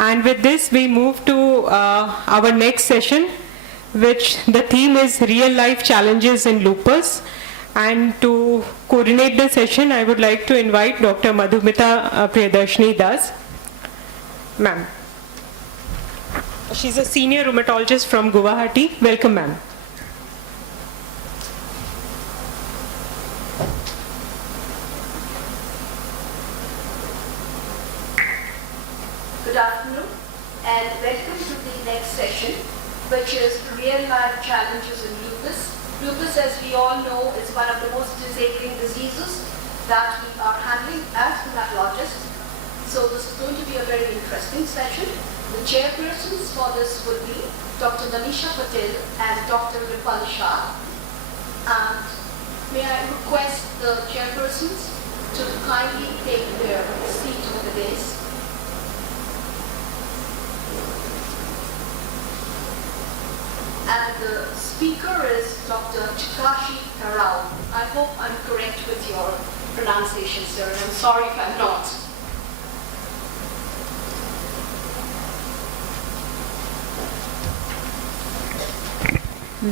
And with this, we move to our next session, which the theme is real life challenges in lupus. And to coordinate the session, I would like to invite Dr. Madhumita Priyadarshini Das. Ma'am. She's a senior rheumatologist from Guwahati. Welcome, ma'am. Good afternoon and welcome to the next session, which is real-life challenges in lupus. Lupus, as we all know, is one of the most disabling diseases that we are handling as rheumatologists. So this is going to be a very interesting session. The chairpersons for this will be Dr. Manisha Patel and Dr. Vipal Shah. And may I request the chairpersons to kindly take their seat over the dais. And the speaker is Dr. Chikashi Tarao. I hope I'm correct with your pronunciation, sir, and I'm sorry if I'm not.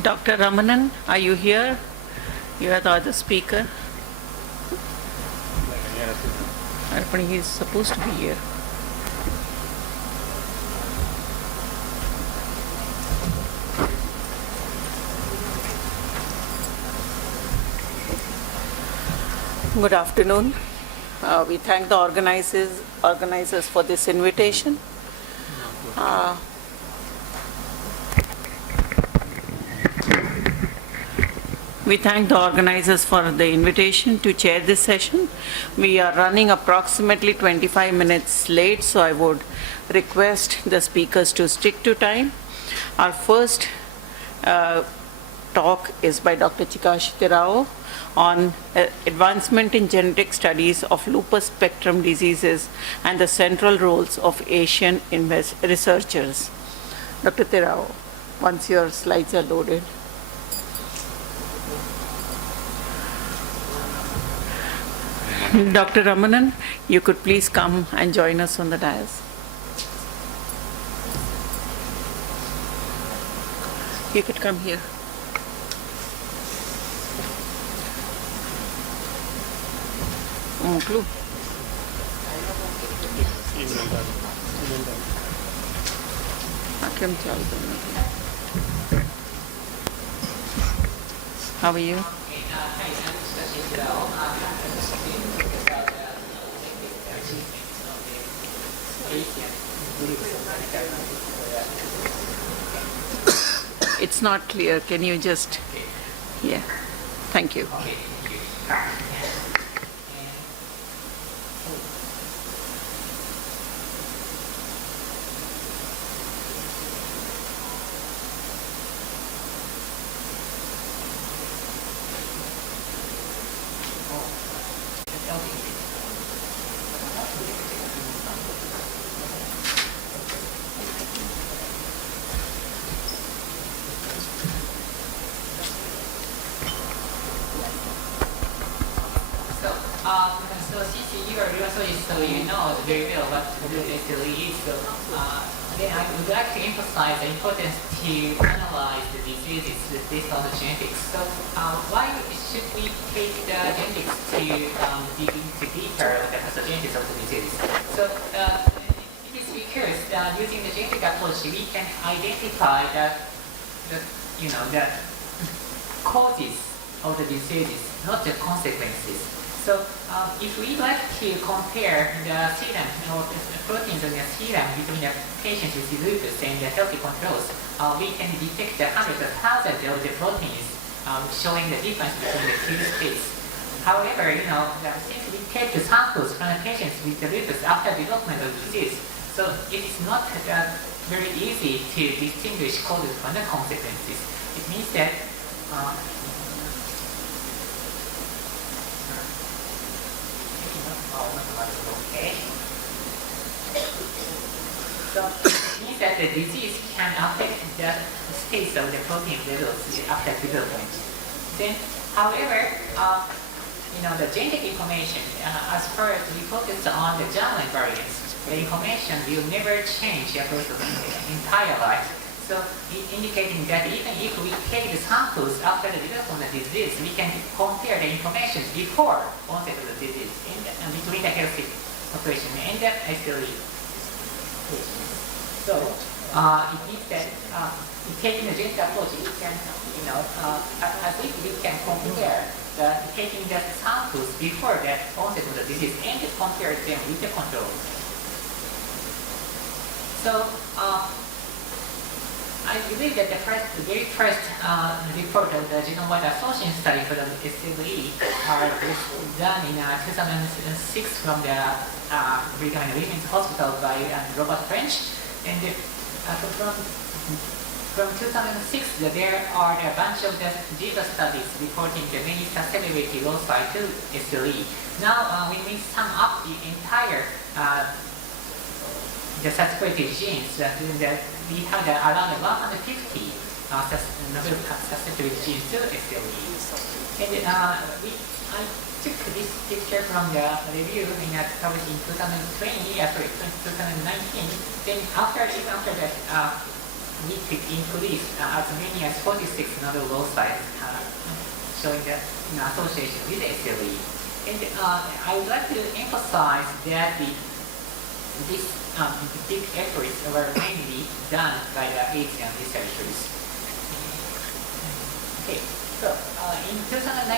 Dr. Ramanan, are you here? You are the other speaker. He is supposed to be here. Good afternoon. We thank the organizers for this invitation. We thank the organizers for the invitation to chair this session. We are running approximately 25 minutes late, so I would request the speakers to stick to time. Our first talk is by Dr. Chikashi Tarao on advancement in genetic studies of lupus spectrum diseases and the central roles of Asian researchers. Dr. Tarao, once your slides are loaded. Dr. Ramanan, you could please come and join us on the dais. You could come here. Clue. How are you? It's not clear. Can you just... Yeah. Thank you. So since you are a rheumatologist, so you know very well what lupus really is. So then I would like to emphasize the importance to analyze the diseases based on the genetics. So why should we take the genetics to dig into deeper the pathogenesis of the disease? So it is because using the genetic approach, we can identify the causes of the diseases, not the consequences. So if we like to compare the serum or the proteins in the serum between the patients with lupus and the healthy controls, we can detect the hundreds of thousands of the proteins showing the difference between the two states. However, since we take the samples from the patients with the lupus after development of disease, so it is not very easy to distinguish causes from the consequences. It means that so it means that the disease can affect the states of the protein levels after development. Then, however, the genetic information, as far as we focus on the germline variants, the information will never change across the entire life. So indicating that even if we take the samples after the development of the disease, we can compare the information before onset of the disease between the healthy population and the SLE patients. So it means that taking the genetic approach, we can, at least we can compare taking the samples before the onset of the disease and compare them with the control. So I believe that the very first report of the genome-wide association study for the SLE was done in 2006 from the Brigham and Women's Hospital by Robert French. And from 2006, there are a bunch of the data studies reporting the many susceptibility loci to SLE. Now, when we sum up the entire the susceptibility genes, we have around 150 susceptibility genes to SLE. And I took this picture from the review published in 2019. Then even after that, we could increase as many as 46 novel loci showing the association with SLE. And I would like to emphasize that these big efforts were mainly done by the Asian researchers. Okay, so in 2019,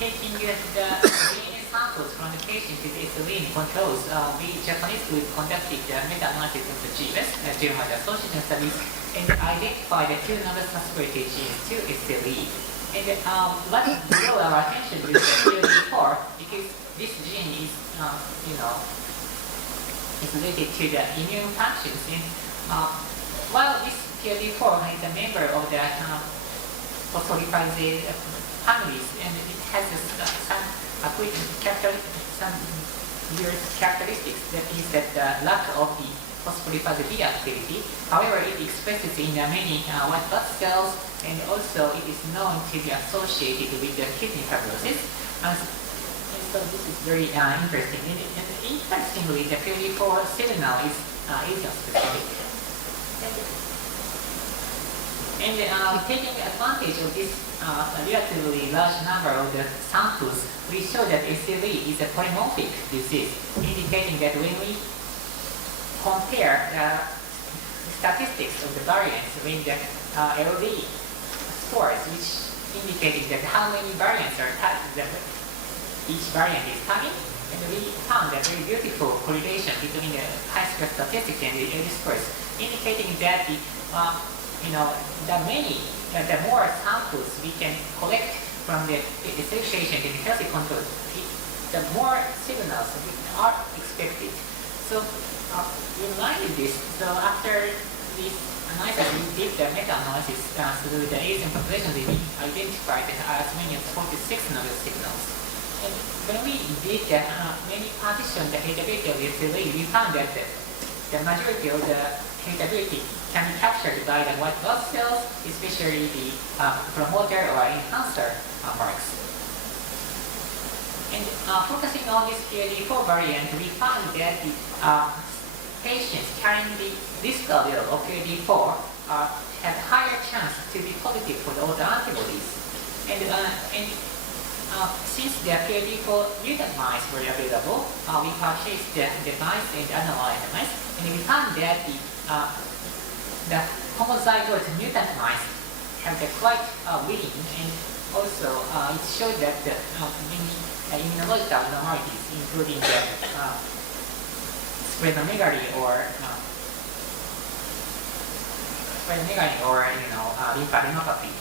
taking the DNA samples from the patients with SLE controls, we Japanese group conducted the meta-analysis of the GWAS, genome-wide association studies, and identified the two novel susceptibility genes to SLE. And what drew our attention is the PLD4, because this gene is, is related to the immune functions. And while this PLD4 is a member of the phospholipase families, and it has some weird characteristics, that is that the lack of the phospholipase B activity. However, it expresses in many white blood cells, and also it is known to be associated with the kidney fibrosis. And so this is very interesting. And interestingly, the PLD4 signal is Asian-specific. And taking advantage of this relatively large number of the samples, we show that SLE is a polymorphic disease, indicating that when we compare the statistics of the variants with the LD scores, which indicating that how many variants are that each variant is tagging, and we found a very beautiful correlation between the high-score statistics and the LD scores, indicating that the more samples we can collect from the association in healthy control, the more signals are expected. So in line with this, so after this analysis, we did the meta-analysis through the Asian population, we identified as many as 46 novel signals. And when we did many partition the heritability of SLE, we found that the majority of the heritability can be captured by the white blood cells, especially the promoter or enhancer marks. And focusing on this PLD4 variant, we found that the patients carrying the risk allele of PLD4 had higher chance to be positive for the autoantibodies. And since the PLD4 mutant mice were available, we purchased the mice and analyzed the mice, and we found that the homozygote mutant mice have the quite willing, and also it showed that many immunological abnormalities, including the splenomegaly or lymphadenopathy.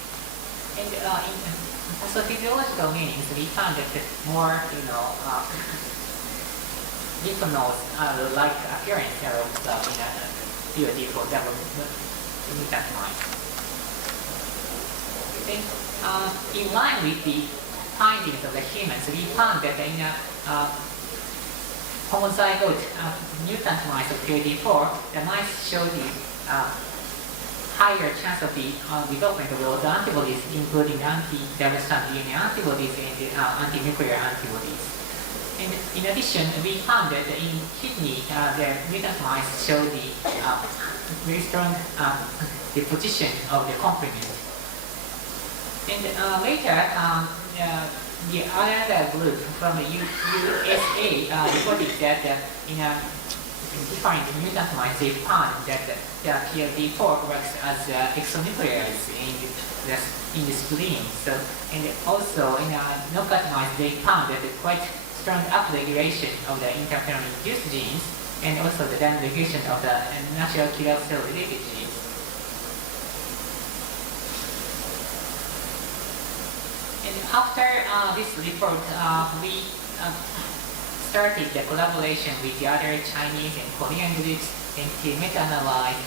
And in pathophysiological meanings, we found that more lymph nodes like appearance are observed in PLD4 that was mutant mice. Then, in line with the findings of the humans, we found that in homozygote mutant mice of PLD4, the mice show the higher chance of the development of autoantibodies, including anti-double-strand DNA antibodies and anti-nuclear antibodies. And in addition, we found that in kidney, the mutant mice show the very strong the position of the complement. And later, the other group from the USA reported that in a different mutant mice, they found that the PLD4 works as exonuclease in the spleen. So, and also in knockout mice, they found that quite strong upregulation of the interferon-induced genes and also the downregulation of the natural killer cell-related genes. And after this report, we started the collaboration with the other Chinese and Korean groups and to meta-analyze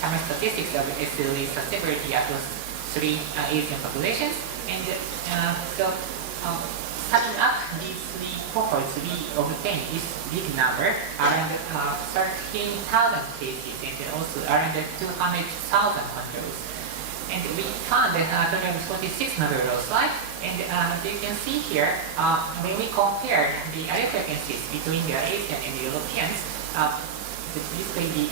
some statistics of SLE susceptibility across 3 Asian populations. And so summing up these 3 cohorts, we obtained this big number, around 13,000 cases and also around 200,000 controls. And we found 246 novel sites, and you can see here, when we compared the allele frequencies between the Asian and Europeans, basically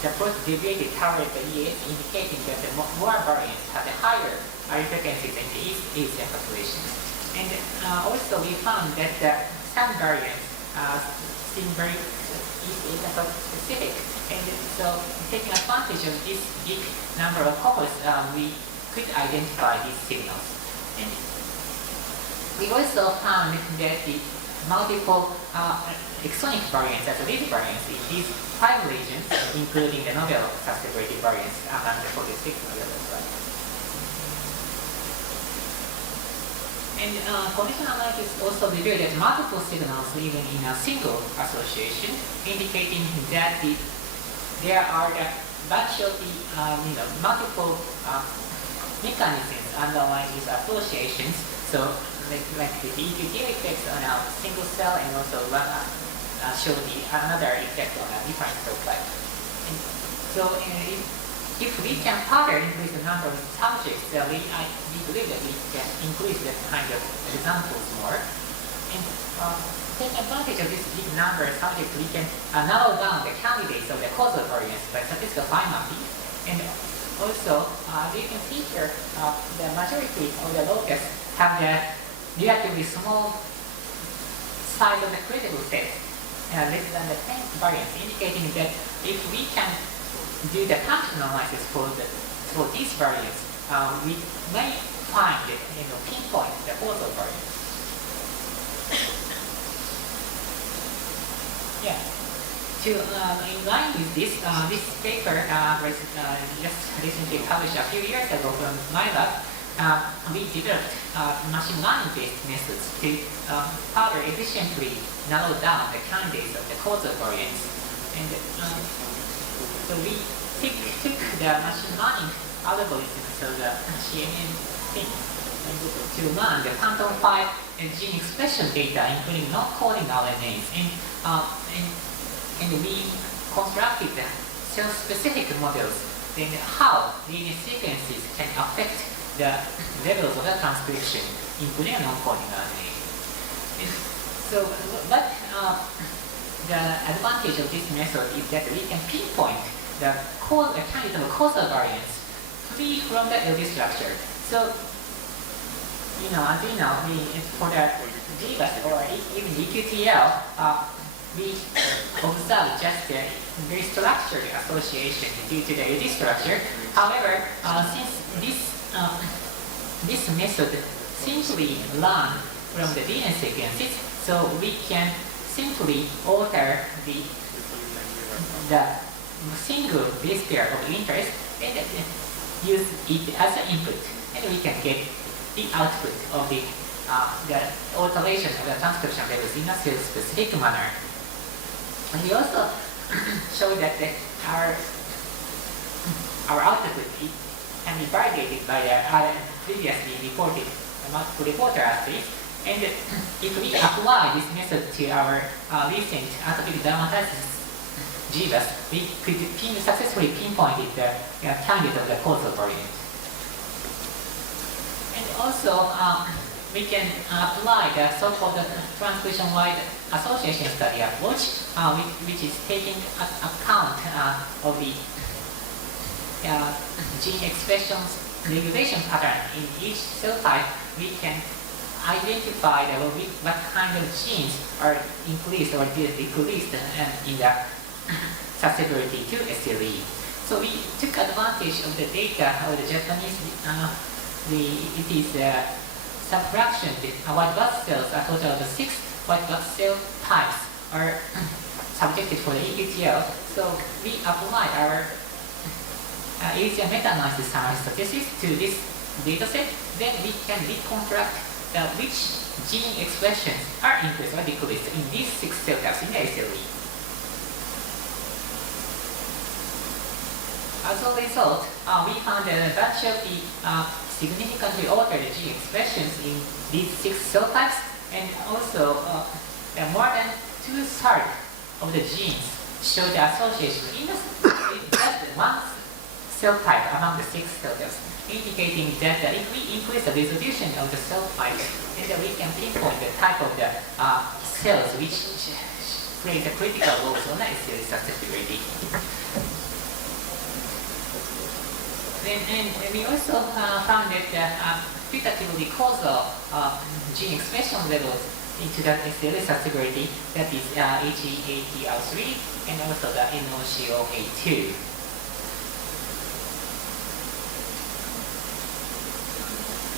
the approach deviated toward the ES, indicating that the more variants have the higher allele frequencies in the East Asian population. And also we found that some variants seem very East Asian specific. And so taking advantage of this big number of cohorts, we could identify these signals. And we also found that the multiple exonic variants as lead variants in these 5 regions, including the novel susceptibility variants among the 46 novel as well. And conditional analysis also revealed that multiple signals even in a single association, indicating that there are a bunch of multiple mechanisms underlying these associations. So, like the EQT effects on a single cell, and also show another effect on a different cell type. And so, if we can further increase the number of subjects, we believe that we can increase that kind of examples more. And take advantage of this big number of subjects, we can narrow down the candidates of the causal variants by statistical fine mapping. And also, you can see here, the majority of the locus have the relatively small size of the critical set, less than the 10 variants, indicating that if we can do the functional analysis for these variants, we may find pinpoint the causal variants. Yeah. In line with this, this paper was just recently published a few years ago from my lab. We developed machine learning-based methods to further efficiently narrow down the candidates of the causal variants. And so we took the machine learning algorithm, so the CNN thing, to learn the Phantom 5 gene expression data, including non-coding RNAs. And we constructed cell-specific models, then how DNA sequences can affect the levels of the transcription, including non-coding RNA. And so, but the advantage of this method is that we can pinpoint the candidate of causal variants free from the LD structure. So, as you know, for the GBAS or even EQTL, we observe just a very structured association due to the LD structure. However, since this method simply learn from the DNA sequences, so we can simply alter the single base pair of interest and use it as an input, and we can get the output of the alteration of the transcription levels in a cell-specific manner. And we also show that our output can be validated by the previously reported multiple reporter assays. And if we apply this method to our recent atopic dermatitis GBAS, we could successfully pinpoint the candidate of the causal variant. And also, we can apply the so-called transcription-wide association study approach, which is taking account of the gene expressions regulation pattern in each cell type. We can identify what kind of genes are increased or decreased in the susceptibility to SLE. So we took advantage of the data of the Japanese. It is subtraction. White blood cells, a total of 6 white blood cell types are subjected for the EQTL. So we applied our ACR meta-analysis summary statistics to this data set. Then we can reconstruct which gene expressions are increased or decreased in these 6 cell types in the SLE. As a result, we found a bunch of the significantly altered gene expressions in these 6 cell types, and also more than 2/3 of the genes show the association in just one cell type among the 6 cell types, indicating that if we increase the resolution of the cell types, then we can pinpoint the type of the cells which plays a critical role on the SLE susceptibility. And we also found that putatively causal gene expression levels into the SLE susceptibility, that is HEATR3 and also the NOCOA2.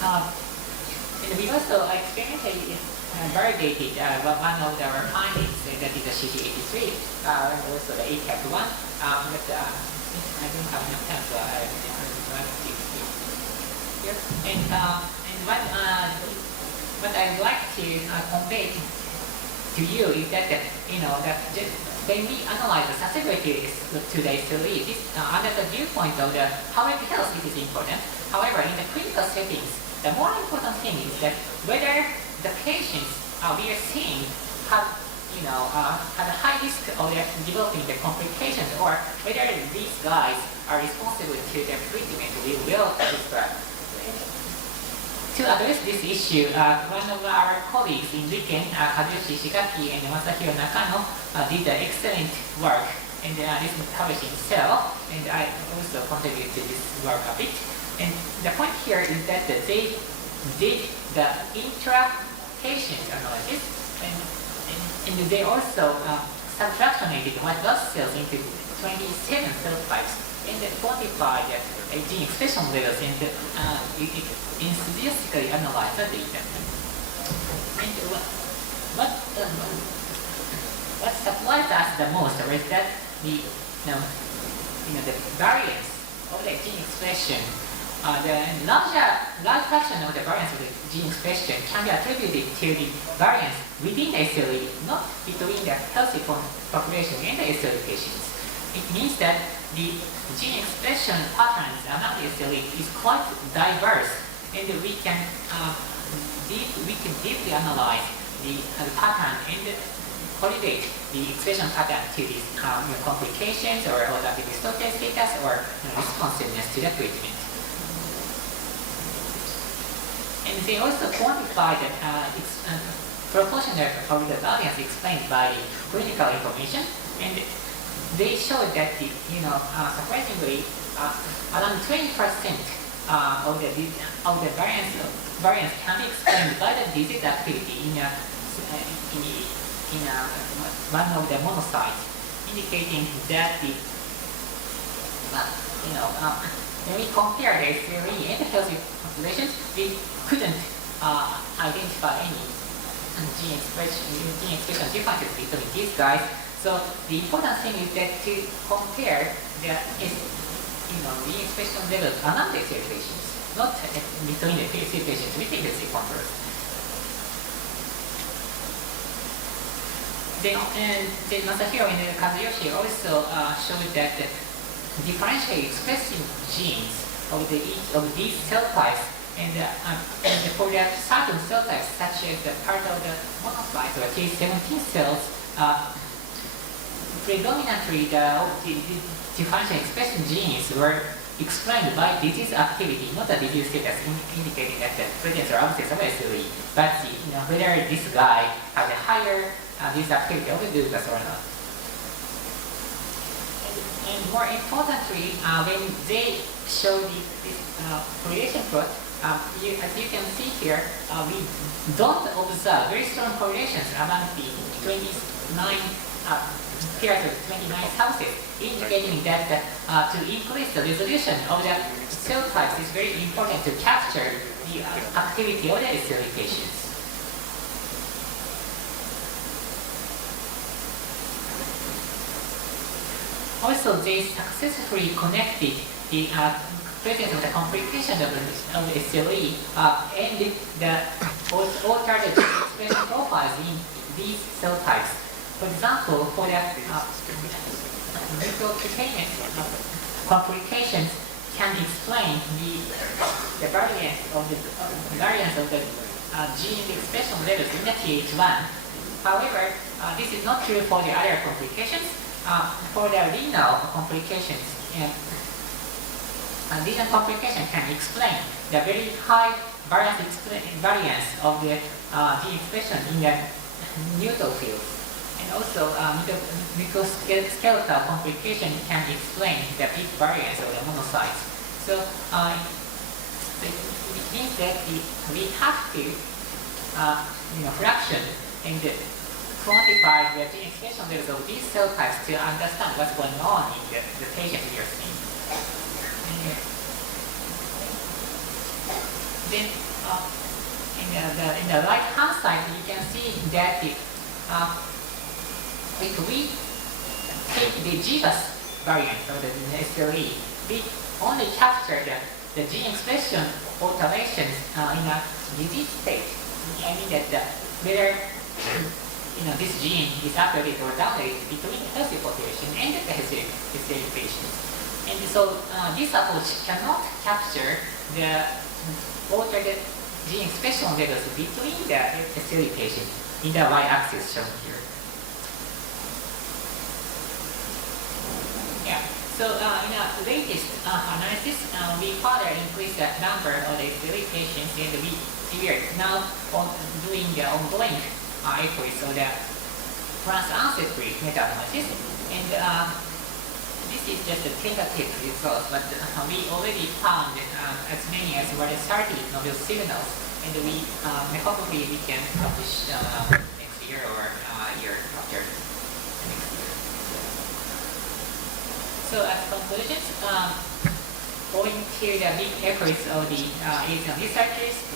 And we also experimentally validated one of our findings, that is the CD83, and also the ACAP1. I don't have enough time, so I will skip here. And what I'd like to convey to you is that when we analyze the susceptibility to the SLE, this under the viewpoint of the public health, it is important. However, in the clinical settings, the more important thing is that whether the patients we are seeing have had a high risk of developing the complications, or whether these guys are responsible to the treatment we will prescribe. To address this issue, one of our colleagues in Iracon, Kazuyoshi Shigaki and Masahiro Nakano, did excellent work, and this is published in Cell, and I also contributed to this work a bit. And the point here is that they did the intra-patient analysis, and they also subtractionated white blood cells into 27 cell types and quantified gene expression levels and statistically analyzed the data. And what surprised us the most was that the variance of the gene expression, the large fraction of the variance of the gene expression can be attributed to the variance within the SLE, not between the healthy population and the SLE patients. It means that the gene expression patterns among the SLE is quite diverse, and we can deeply analyze the pattern and correlate the expression pattern to these complications or adaptive stockade status or responsiveness to the treatment. And they also quantified proportional of the variance explained by the clinical information, and they showed that surprisingly around 20% of the variance can be explained by the disease activity in one of the monocytes, indicating that when we compare the SLE and the healthy populations, we couldn't identify any gene expression differences between these guys. So the important thing is that to compare the gene expression levels among the SLE patients, not between the SLE patients with healthy controls. Then Masahiro and Kazuyoshi also showed that differentially expressing genes of these cell types and for the certain cell types, such as the part of the monocytes or T17 cells, predominantly the differential expression genes were explained by disease activity, not the disease status, indicating that the presence or absence of SLE, but whether this guy has a higher disease activity of the lupus or not. And more importantly, when they show this correlation plot, as you can see here, we don't observe very strong correlations among the 29 pairs of 29 houses, indicating that to increase the resolution of the cell types is very important to capture the activity of the SLE patients. Also, they successfully connected the presence of the complication of SLE and the altered expression profiles in these cell types. For example, for the microcutaneous complications can explain the variance of the gene expression levels in the Th1. However, this is not true for the other complications. For the renal complications, renal complication can explain the very high variance of the gene expression in the neutrophils. And also, musculoskeletal complication can explain the big variance of the monocytes. So, it means that we have to, fraction and quantify the gene expression levels of these cell types to understand what's going on in the patient you're seeing. Then, in the right-hand side, you can see that if we take the GBUS variant of the SLE, we only capture the gene expression alterations in a disease state. I mean that whether this gene is upregulated or downregulated between the healthy population and the SLE patients. And so this approach cannot capture the altered gene expression levels between the SLE patients in the y-axis shown here. Yeah. So in the latest analysis, we further increased the number of the SLE patients, and we are now doing the ongoing efforts of the trans-ancestry meta-analysis. And this is just a tentative result, but we already found as many as 30 novel signals, and we hopefully we can publish next year or year after next year. So as conclusions, owing to the big efforts of the Asian researchers,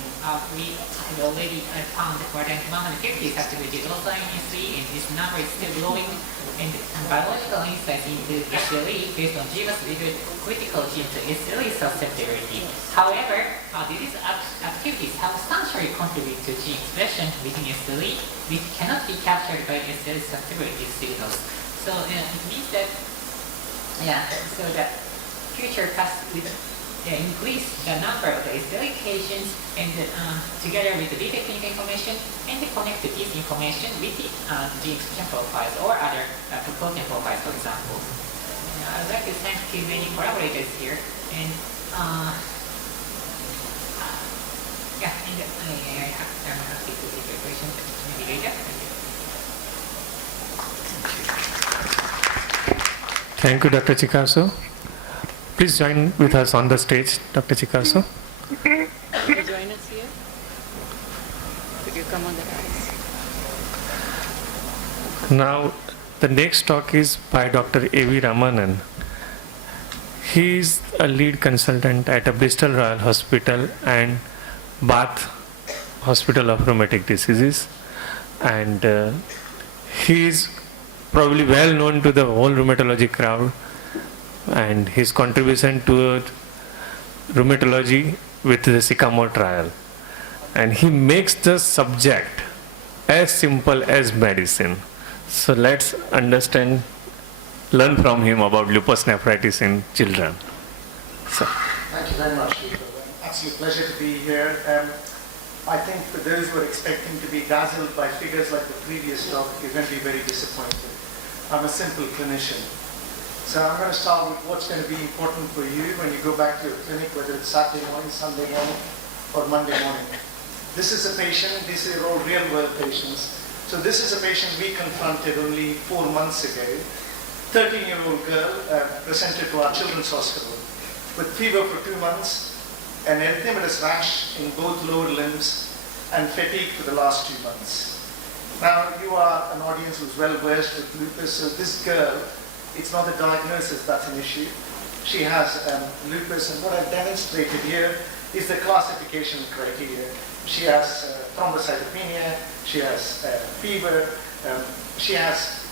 we have already found more than 150 activities also in SLE, and this number is still growing. And biological insights into SLE based on GWAS-related critical genes to SLE susceptibility. However, these activities have substantially contributed to gene expression within SLE, which cannot be captured by SLE susceptibility signals. So it means that, so the future path will increase the number of the SLE patients, and together with the detailed clinical information, and connect this information with the gene expression profiles or other protein profiles, for example. I'd like to thank too many collaborators here, and I'm happy to take your questions maybe later. Thank you, Dr. Chikasu. Please join with us on the stage, Dr. Chikasu. Could you join us here? Could you come on the dais? Now, the next talk is by Dr. A.V. Ramanan. He is a lead consultant at a Bristol Royal Hospital and Bath Hospital of Rheumatic Diseases, and he is probably well known to the whole rheumatology crowd, and his contribution to rheumatology with the Sycamore trial. And he makes the subject as simple as medicine. So let's understand, learn from him about lupus nephritis in children. So. Thank you very much, Lupus. Absolute pleasure to be here. I think for those who are expecting to be dazzled by figures like the previous talk, you're going to be very disappointed. I'm a simple clinician. So So I'm going to start with what's going to be important for you when you go back to your clinic, whether it's Saturday morning, Sunday morning, or Monday morning. This is a patient, these are all real-world patients. So this is a patient we confronted only 4 months ago. 13-year-old girl presented to our children's hospital with fever for 2 months, an erythematous rash in both lower limbs, and fatigue for the last 2 months. Now, you are an audience who's well versed with lupus, so this girl, it's not the diagnosis that's an issue. She has lupus, and what I've demonstrated here is the classification criteria. She has thrombocytopenia, she has fever, she has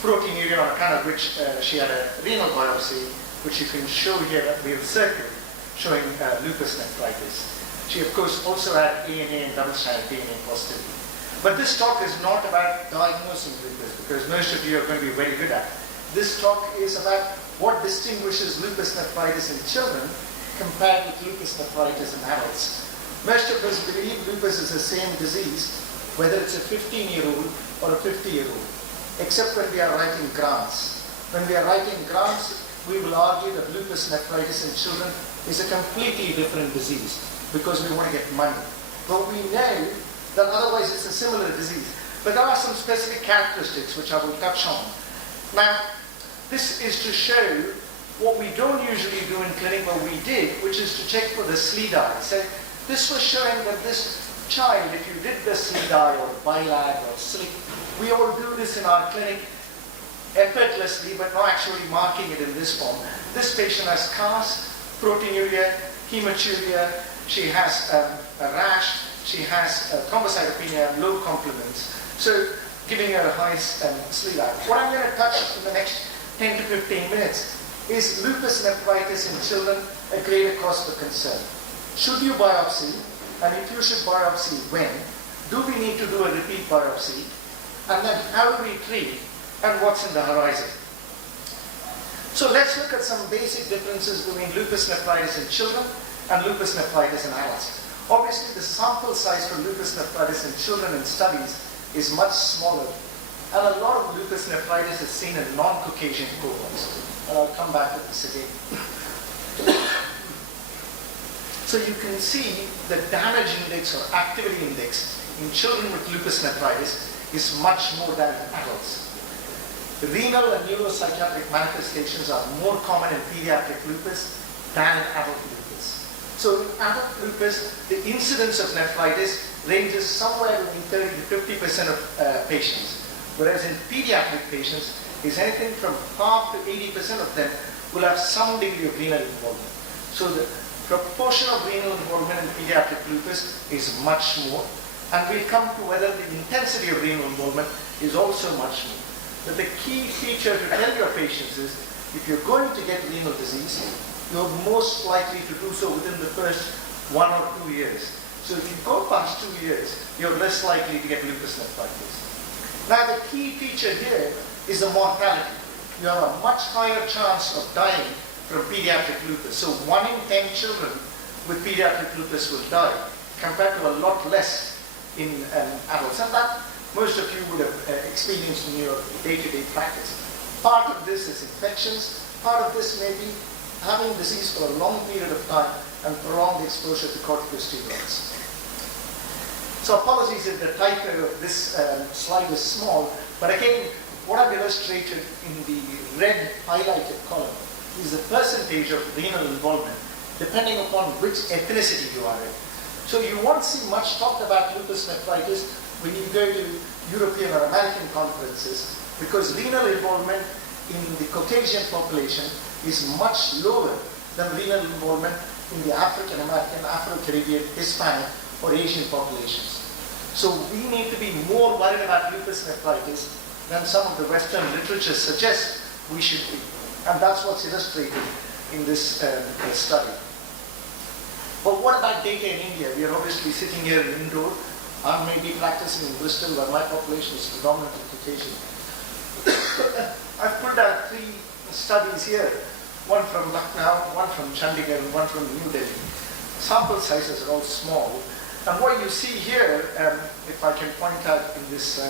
proteinuria on account of which she had a renal biopsy, which you can show here that we have circled, showing lupus nephritis. She, of course, also had ANA and double-stranded DNA positivity. But this talk is not about diagnosing lupus, because most of you are going to be very good at it. This talk is about what distinguishes lupus nephritis in children compared with lupus nephritis in adults. Most of us believe lupus is the same disease, whether it's a 15-year-old or a 50-year-old, except when we are writing grants. When we are writing grants, we will argue that lupus nephritis in children is a completely different disease because we want to get money. But we know that otherwise it's a similar disease. But there are some specific characteristics which I will touch on. Now, this is to show what we don't usually do in clinic, but we did, which is to check for the SLEDAI. So this was showing that this child, if you did the SLEDAI or BILAG or SLIC, we all do this in our clinic effortlessly, but not actually marking it in this form. This patient has CAS, proteinuria, hematuria, she has a rash, she has thrombocytopenia, low complements. So giving her a high SLEDAI. What I'm going to touch in the next 10 to 15 minutes is lupus nephritis in children a greater cause for concern. Should you biopsy? And if you should biopsy, when? Do we need to do a repeat biopsy? And then how do we treat? And what's in the horizon? So let's look at some basic differences between lupus nephritis in children and lupus nephritis in adults. Obviously, the sample size for lupus nephritis in children in studies is much smaller. And a lot of lupus nephritis is seen in non-Caucasian cohorts. And I'll come back to this again. So you can see the damage index or activity index in children with lupus nephritis is much more than in adults. The renal and neuropsychiatric manifestations are more common in pediatric lupus than in adult lupus. So in adult lupus, the incidence of nephritis ranges somewhere between 30 to 50% of patients, whereas in pediatric patients, is anything from half to 80% of them will have some degree of renal involvement. So the proportion of renal involvement in pediatric lupus is much more, and we'll come to whether the intensity of renal involvement is also much more. But the key feature to tell your patients is, if you're going to get renal disease, you're most likely to do so within the first 1 or 2 years. So if you go past 2 years, you're less likely to get lupus nephritis. Now the key feature here is the mortality. You have a much higher chance of dying from pediatric lupus. So 1 in 10 children with pediatric lupus will die, compared to a lot less in adults. And that most of you would have experienced in your day-to-day practice. Part of this is infections, part of this may be having disease for a long period of time and prolonged exposure to corticosteroids. So apologies if the typo of this slide is small, but again, what I've illustrated in the red highlighted column is the percentage of renal involvement depending upon which ethnicity you are in. So you won't see much talked about lupus nephritis when you go to European or American conferences, because renal involvement in the Caucasian population is much lower than renal involvement in the African American, Afro-Caribbean, Hispanic or Asian populations. So we need to be more worried about lupus nephritis than some of the Western literature suggests we should be. And that's what's illustrated in this study. But what about data in India? We are obviously sitting here in Indore. I may be practicing in Bristol, where my population is predominantly Caucasian. I've pulled out 3 studies here, one from Lucknow, one from Chandigarh, and one from New Delhi. Sample sizes are all small. And what you see here, if I can point out in this,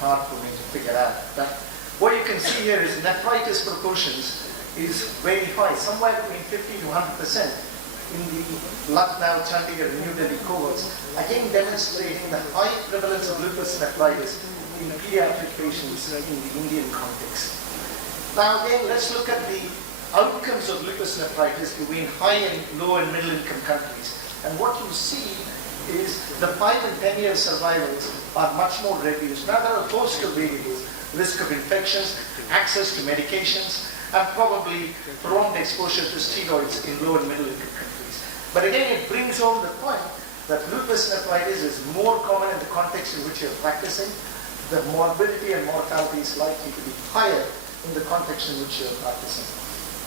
hard for me to figure out. But what you can see here is nephritis proportions is very high, somewhere between 50 to 100% in the Lucknow, Chandigarh, and New Delhi cohorts, again demonstrating the high prevalence of lupus nephritis in pediatric patients in the Indian context. Now again, let's look at the outcomes of lupus nephritis between high and low and middle income countries. And what you see is the 5 and 10 year survivals are much more reduced. Now there are a host of variables: risk of infections, access to medications, and probably prolonged exposure to steroids in low and middle income countries. But again, it brings home the point that lupus nephritis is more common in the context in which you're practicing. The morbidity and mortality is likely to be higher in the context in which you're practicing.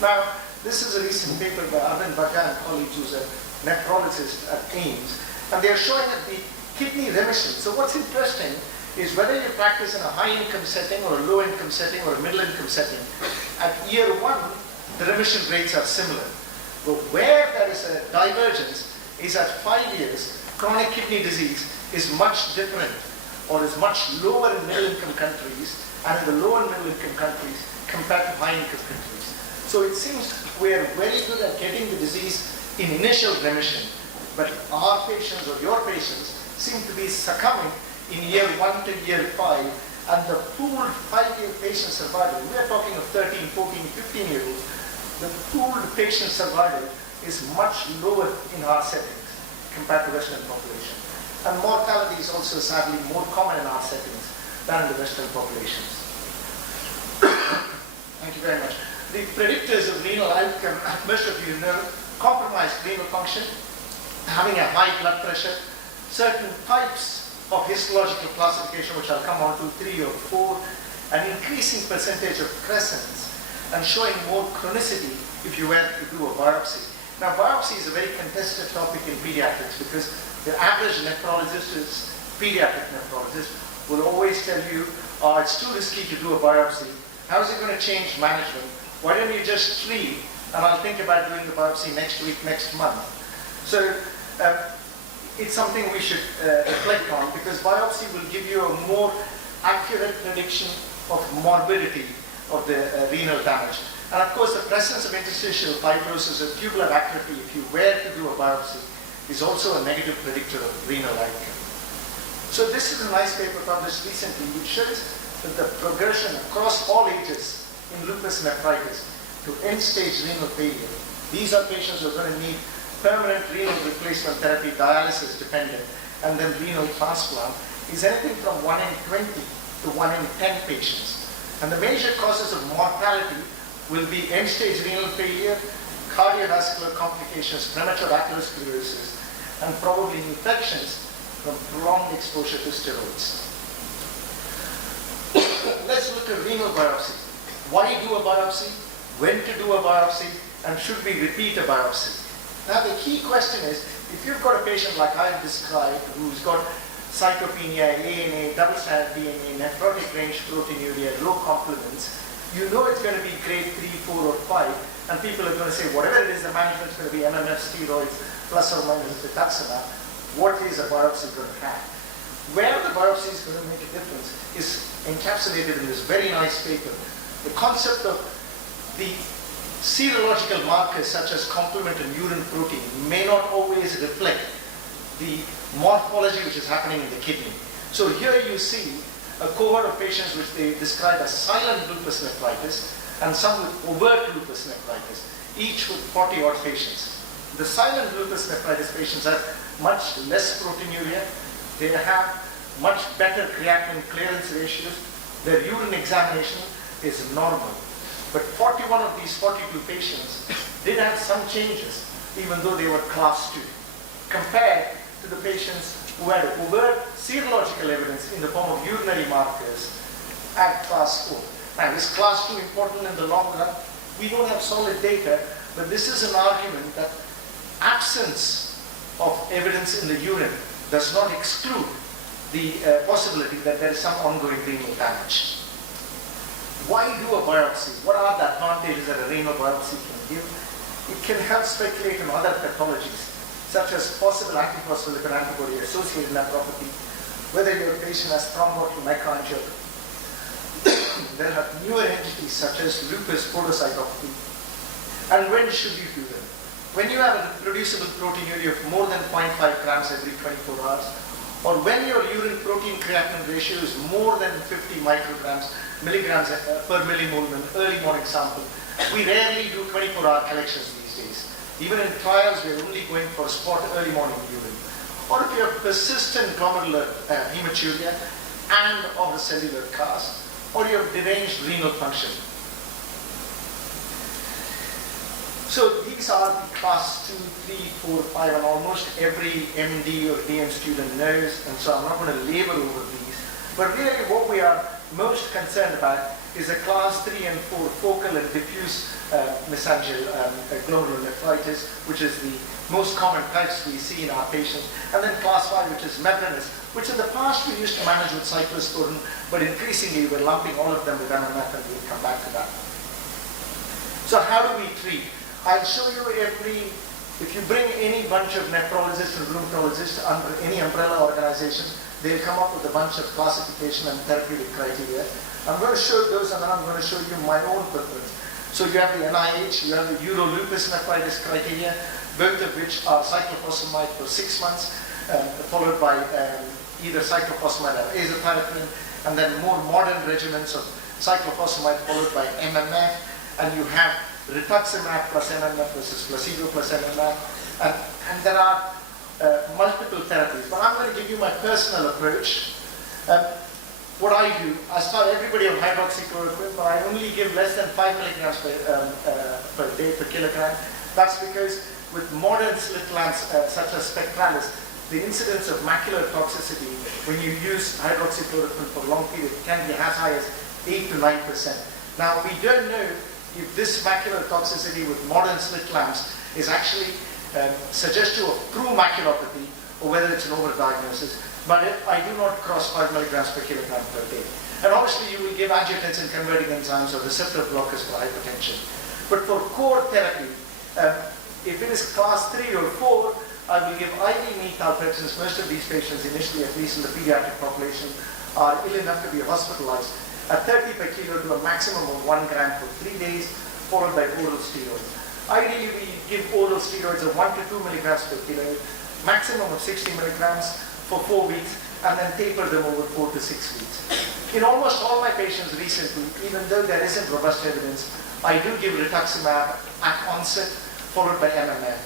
Now, this is a recent paper by Arvind Bhatta and colleagues, who's a nephrologist at AIIMS, and they're showing that the kidney remission. So what's interesting is whether you practice in a high-income setting or a low-income setting or a middle-income setting, at year 1, the remission rates are similar. But where there is a divergence is at 5 years, chronic kidney disease is much different or is much lower in middle-income countries and in the low and middle-income countries compared to high-income countries. So it seems we are very good at getting the disease in initial remission, but our patients or your patients seem to be succumbing in year 1 to year 5, and the pooled 5-year patient survival, we are talking of 13, 14, 15-year-olds, the pooled patient survival is much lower in our settings compared to Western population. And mortality is also sadly more common in our settings than in the Western populations. Thank you very much. The predictors of renal outcome, most of you know, compromised renal function, having a high blood pressure, certain types of histological classification, which I'll come on to, 3 or 4, an increasing percentage of crescents, and showing more chronicity if you were to do a biopsy. Now, biopsy is a very contested topic in pediatrics because the average nephrologist is pediatric nephrologist will always tell you, oh, it's too risky to do a biopsy. How is it going to change management? Why don't you just treat, and I'll think about doing the biopsy next week, next month. So it's something we should reflect on, because biopsy will give you a more accurate prediction of morbidity of the renal damage. And of course, the presence of interstitial fibrosis or tubular atrophy, if you were to do a biopsy, is also a negative predictor of renal outcome. So this is a nice paper published recently which shows that the progression across all ages in lupus nephritis to end-stage renal failure. These are patients who are going to need permanent renal replacement therapy, dialysis dependent, and then renal transplant, is anything from 1 in 20 to 1 in 10 patients. And the major causes of mortality will be end-stage renal failure, cardiovascular complications, premature atherosclerosis, and probably infections from prolonged exposure to steroids. Let's look at renal biopsy. Why do a biopsy? When to do a biopsy? And should we repeat a biopsy? Now the key question is, if you've got a patient like I've described, who's got cytopenia, ANA, double-stranded DNA, nephrotic range proteinuria, low complements, you know it's going to be grade 3, 4, or 5, and people are going to say, whatever it is, the management's going to be MMF, steroids, plus or minus rituximab. What is a biopsy going to have? Where the biopsy is going to make a difference is encapsulated in this very nice paper. The concept of the serological markers such as complement and urine protein may not always reflect the morphology which is happening in the kidney. So here you see a cohort of patients which they describe as silent lupus nephritis and some with overt lupus nephritis, each with 40 odd patients. The silent lupus nephritis patients have much less proteinuria, they have much better creatinine clearance ratios, their urine examination is normal. But 41 of these 42 patients did have some changes, even though they were class 2, compared to the patients who had overt serological evidence in the form of urinary markers at class 4. Now, is class 2 important in the long run? We don't have solid data, but this is an argument that absence of evidence in the urine does not exclude the possibility that there is some ongoing renal damage. Why do a biopsy? What are the advantages that a renal biopsy can give? It can help speculate on other pathologies, such as possible antiphospholipid antibody associated nephropathy, whether your patient has thrombotic microangiopathy. There are newer entities such as lupus podocytopathy. And when should you do them? When you have a reproducible proteinuria of more than 0.5 grams every 24 hours, or when your urine protein creatinine ratio is more than 50 milligrams per millimole in an early morning sample. We rarely do 24-hour collections these days. Even in trials, we are only going for spot early morning urine. Or if you have persistent glomerular hematuria and of the cellular cast, or you have deranged renal function. So these are the class 2, 3, 4, 5, and almost every MD or DM student knows, and so I'm not going to labor over these. But really what we are most concerned about is a class 3 and 4 focal and diffuse mesangial glomerulonephritis, which is the most common types we see in our patients, and then class 5, which is membranous, which in the past we used to manage with cyclosporin, but increasingly we're lumping all of them with MMF, and we'll come back to that. So how do we treat? I'll show you if you bring any bunch of nephrologists and rheumatologists under any umbrella organization, they'll come up with a bunch of classification and therapeutic criteria. I'm going to show those, and then I'm going to show you my own preference. So you have the NIH, you have the Euro lupus nephritis criteria, both of which are cyclophosphamide for 6 months, followed by either cyclophosphamide or azathioprine, and then more modern regimens of cyclophosphamide followed by MMF, and you have rituximab plus MMF versus placebo plus MMF, and there are multiple therapies. But I'm going to give you my personal approach. What I do, I start everybody on hydroxychloroquine, but I only give less than 5 milligrams per day per kilogram. That's because with modern slit lamps such as Spectralis, the incidence of macular toxicity when you use hydroxychloroquine for long period can be as high as 8 to 9%. Now we don't know if this macular toxicity with modern slit lamps is actually suggestive of true maculopathy or whether it's an overdiagnosis. But I do not cross 5 milligrams per kilogram per day. And obviously you will give angiotensin converting enzymes or receptor blockers for hypertension. But for core therapy, if it is class 3 or 4, I will give IV methalpeptins. Most of these patients, initially at least in the pediatric population, are ill enough to be hospitalized at 30 per kilo to a maximum of 1 gram for 3 days, followed by oral steroids. Ideally, we give oral steroids of 1 to 2 milligrams per kilo, maximum of 60 milligrams for 4 weeks, and then taper them over 4 to 6 weeks. In almost all my patients recently, even though there isn't robust evidence, I do give rituximab at onset, followed by MMF.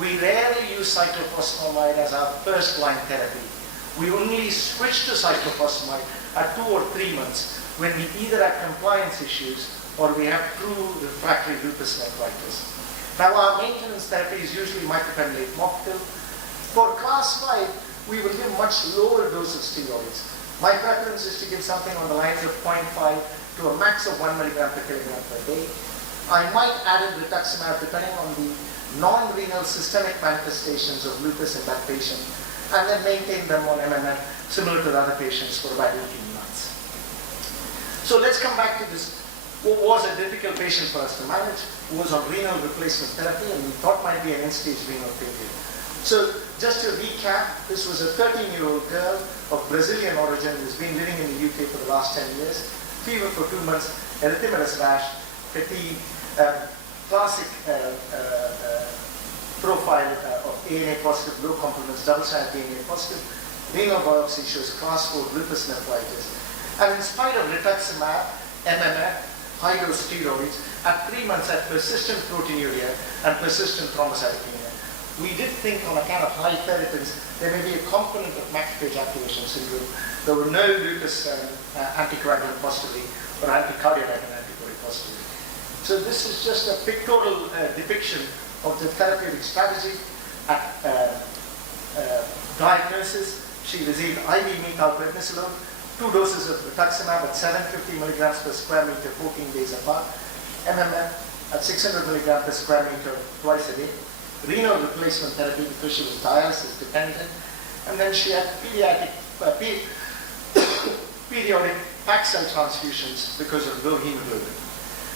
We rarely use cyclophosphamide as our first-line therapy. We only switch to cyclophosphamide at 2 or 3 months when we either have compliance issues or we have true refractory lupus nephritis. Now our maintenance therapy is usually microphenolate mofetil. For class 5, we will give much lower dose of steroids. My preference is to give something on the lines of 0.5 to a max of 1 milligram per kilogram per day. I might add in rituximab depending on the non-renal systemic manifestations of lupus in that patient, and then maintain them on MMF similar to the other patients for about 18 months. So let's come back to this. What was a difficult patient for us to manage, who was on renal replacement therapy and we thought might be an end-stage renal failure. So just to recap, this was a 13-year-old girl of Brazilian origin who's been living in the UK for the last 10 years, fever for 2 months, erythematous rash, fatigue, classic profile of ANA positive, low complements, double-stranded DNA positive. Renal biopsy shows class 4 lupus nephritis. And in spite of rituximab, MMF, high-dose steroids, at 3 months had persistent proteinuria and persistent thrombocytopenia. We did think on account of high ferritins, there may be a component of macrophage activation syndrome. There were no lupus anticoagulant positivity or anticardiac and antibody positivity. So this is just a pictorial depiction of the therapeutic strategy. At diagnosis, she received IV methylprednisolone, 2 doses of rituximab at 750 milligrams per square meter, 14 days apart, MMF at 600 milligrams per square meter twice a day, renal replacement therapy because she was dialysis dependent, and then she had periodic packed cell transfusions because of low hemoglobin.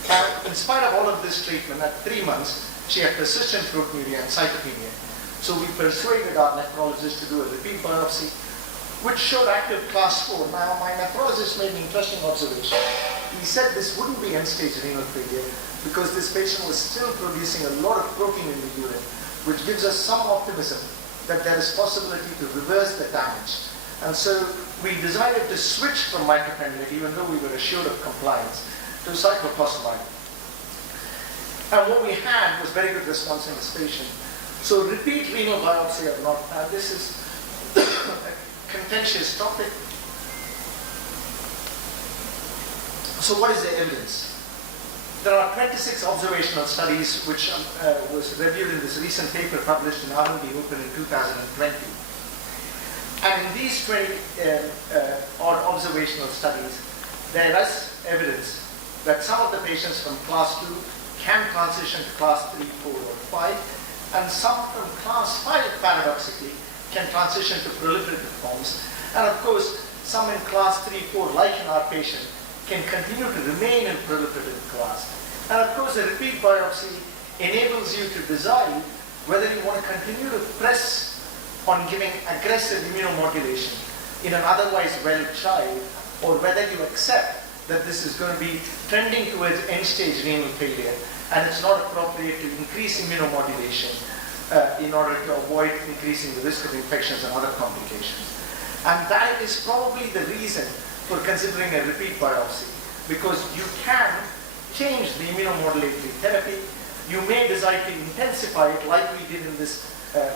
Now, in spite of all of this treatment, at 3 months, she had persistent proteinuria and cytopenia. So we persuaded our nephrologist to do a repeat biopsy. which showed active class 4. Now, my nephrologist made an interesting observation. He said this wouldn't be end-stage renal failure because this patient was still producing a lot of protein in the urine, which gives us some optimism that there is possibility to reverse the damage. And so we decided to switch from microphenolate, even though we were assured of compliance, to cyclophosphamide. And what we had was very good response in this patient. So repeat renal biopsy or not, now this is a contentious topic. So what is the evidence? There are 26 observational studies which was reviewed in this recent paper published in R&D Open in 2020. And in these 20 odd observational studies, there is evidence that some of the patients from class 2 can transition to class 3, 4, or 5, and some from class 5 paradoxically can transition to proliferative forms. And of course, some in class 3, 4, like in our patient, can continue to remain in proliferative class. And of course, a repeat biopsy enables you to decide whether you want to continue to press on giving aggressive immunomodulation in an otherwise well child, or whether you accept that this is going to be trending towards end-stage renal failure, and it's not appropriate to increase immunomodulation in order to avoid increasing the risk of infections and other complications. And that is probably the reason for considering a repeat biopsy, because you can change the immunomodulatory therapy. You may decide to intensify it like we did in this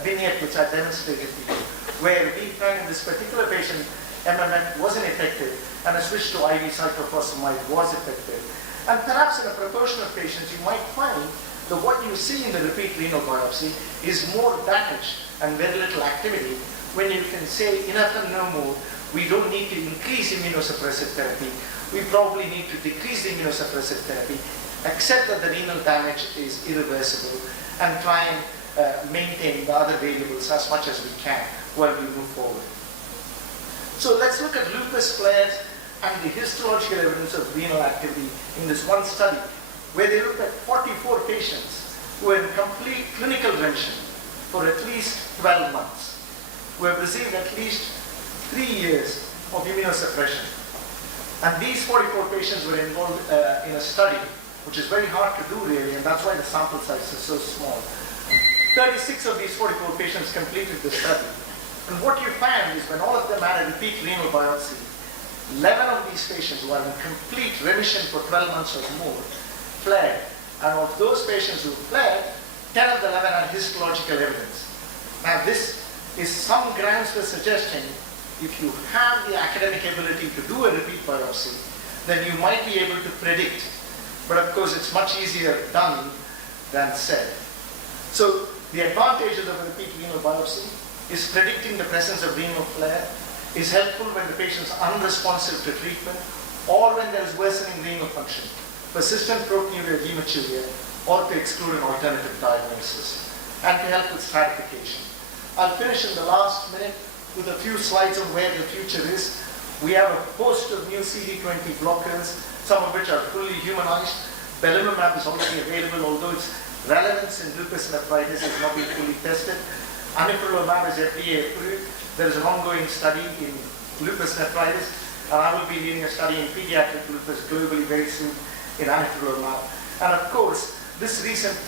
vignette which I demonstrated to you, where we found in this particular patient MMF wasn't effective and a switch to IV cyclophosphamide was effective. And perhaps in a proportion of patients you might find that what you see in the repeat renal biopsy is more damage and very little activity, when you can say enough and no more. We don't need to increase immunosuppressive therapy. We probably need to decrease the immunosuppressive therapy, accept that the renal damage is irreversible, and try and maintain the other variables as much as we can while we move forward. So let's look at lupus flares and the histological evidence of renal activity in this one study, where they looked at 44 patients who were in complete clinical remission for at least 12 months, who have received at least 3 years of immunosuppression. And these 44 patients were involved in a study, which is very hard to do really, and that's why the sample size is so small. 36 of these 44 patients completed the study. And what you found is when all of them had a repeat renal biopsy, 11 of these patients who are in complete remission for 12 months or more flared. And of those patients who flared, 10 of the 11 had histological evidence. Now this is some grounds for suggesting if you have the academic ability to do a repeat biopsy, then you might be able to predict. But of course, it's much easier done than said. So the advantages of a repeat renal biopsy is predicting the presence of renal flare, is helpful when the patient is unresponsive to treatment, or when there is worsening renal function, persistent proteinuria, hematuria, or to exclude an alternative diagnosis, and to help with stratification. I'll finish in the last minute with a few slides on where the future is. We have a host of new CD20 blockers, some of which are fully humanized. Belimumab is already available, although its relevance in lupus nephritis has not been fully tested. Anifrolumab is FDA approved. There is an ongoing study in lupus nephritis, and I will be leading a study in pediatric lupus globally very soon in anifrolumab. And of course, this recent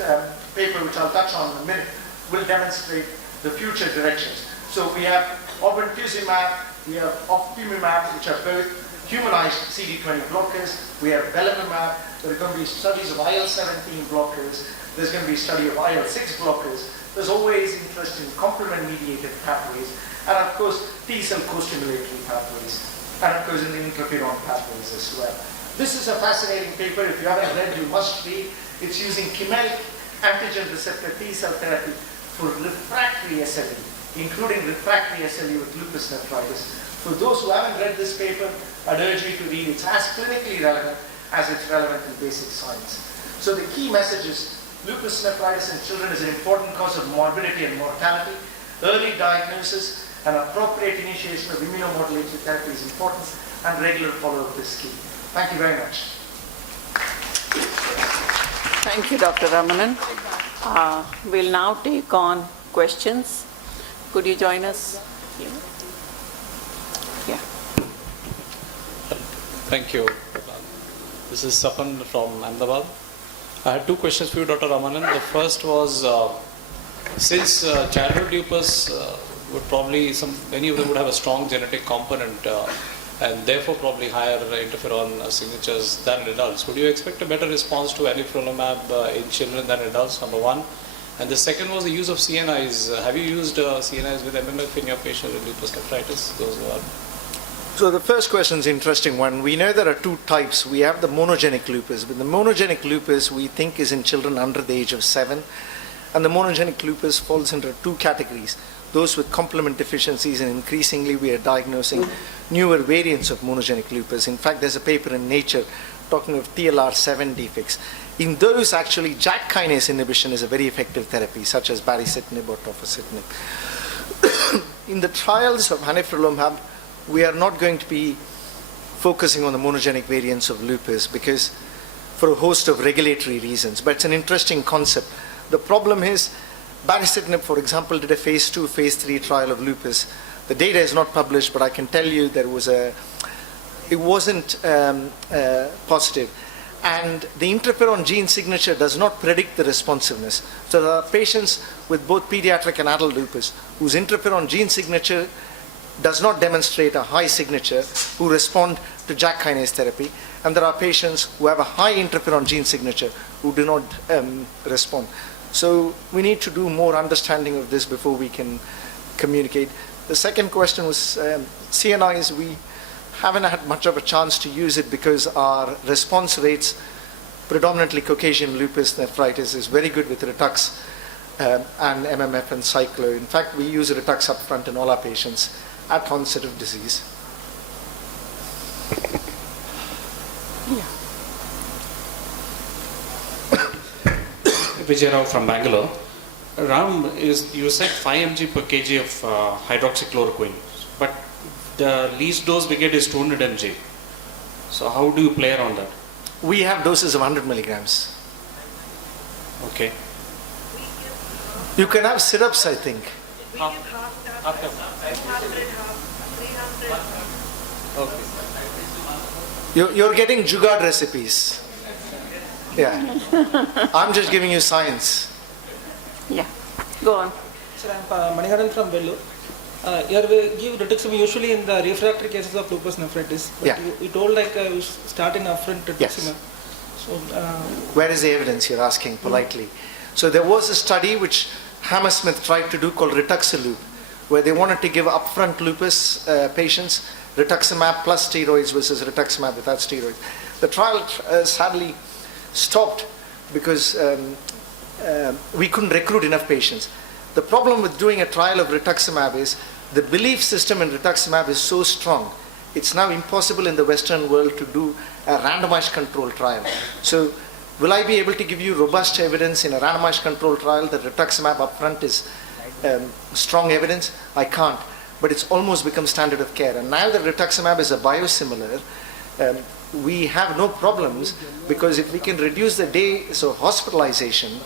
paper, which I'll touch on in a minute, will demonstrate the future directions. So we have obinutuzumab, we have ofatumumab, which are both humanized CD20 blockers. We have belimumab. There are going to be studies of IL-17 blockers. There's going to be a study of IL-6 blockers. There's always interest in complement-mediated pathways, and of course T-cell co-stimulatory pathways, and of course in the interferon pathways as well. This is a fascinating paper. If you haven't read, you must read. It's using chimeric antigen receptor T-cell therapy for refractory SLE, including refractory SLE with lupus nephritis. For those who haven't read this paper, I'd urge you to read it. It's as clinically relevant as it's relevant in basic science. So the key message is lupus nephritis in children is an important cause of morbidity and mortality. Early diagnosis and appropriate initiation of immunomodulatory therapy is important, and regular follow-up is key. Thank you very much. Thank you, Dr. Ramanan. We'll now take on questions. Could you join us here? Thank you. This is Sapan from Ahmedabad. I had two questions for you, Dr. Ramanan. The first was, since childhood lupus would probably, many of them would have a strong genetic component and therefore probably higher interferon signatures than adults, would you expect a better response to anifrolumab in children than adults, number one? And the second was the use of CNIs. Have you used CNIs with MMF in your patient with lupus nephritis? Those were. So the first question is an interesting one. We know there are two types. We have the monogenic lupus, but the monogenic lupus we think is in children under the age of 7. And the monogenic lupus falls into two categories. Those with complement deficiencies, and increasingly we are diagnosing newer variants of monogenic lupus. In fact, there's a paper in Nature talking of TLR7 defects. In those, actually, JAK kinase inhibition is a very effective therapy, such as baricitinib or tofacitinib. In the trials of anifrolumab, we are not going to be focusing on the monogenic variants of lupus because for a host of regulatory reasons, but it's an interesting concept. The problem is baricitinib, for example, did a phase 2, phase 3 trial of lupus. The data is not published, but I can tell you it wasn't positive. And the interferon gene signature does not predict the responsiveness. So there are patients with both pediatric and adult lupus whose interferon gene signature does not demonstrate a high signature who respond to JAK kinase therapy. And there are patients who have a high interferon gene signature who do not respond. So we need to do more understanding of this before we can communicate. The second question was CNIs. We haven't had much of a chance to use it because our response rates, predominantly Caucasian lupus nephritis, is very good with Ritux and MMF and Cyclo. In fact, we use Ritux up front in all our patients at onset of disease. Vijay Rao from Bangalore. Ram, you said 5 mg per kg of hydroxychloroquine, but the least dose we get is 200 mg. So how do you play around that? We have doses of 100 milligrams. Okay. You can have syrups, I think. Okay. You're getting jugaad recipes. Yeah. I'm just giving you science. Yeah, go on. Sir, I'm Manigaran from Vellore. Here we give rituximab usually in the refractory cases of lupus nephritis. But Yeah. you told like you start in upfront rituximab. Yes. So, Where is the evidence, you're asking politely? So there was a study which Hammersmith tried to do called Rituxaloop, where they wanted to give upfront lupus patients rituximab plus steroids versus rituximab without steroids. The trial sadly stopped because we couldn't recruit enough patients. The problem with doing a trial of rituximab is the belief system in rituximab is so strong, it's now impossible in the Western world to do a randomized control trial. So will I be able to give you robust evidence in a randomized control trial that rituximab upfront is strong evidence? I can't, but it's almost become standard of care. And now that rituximab is a biosimilar, we have no problems, because if we can reduce the days of hospitalization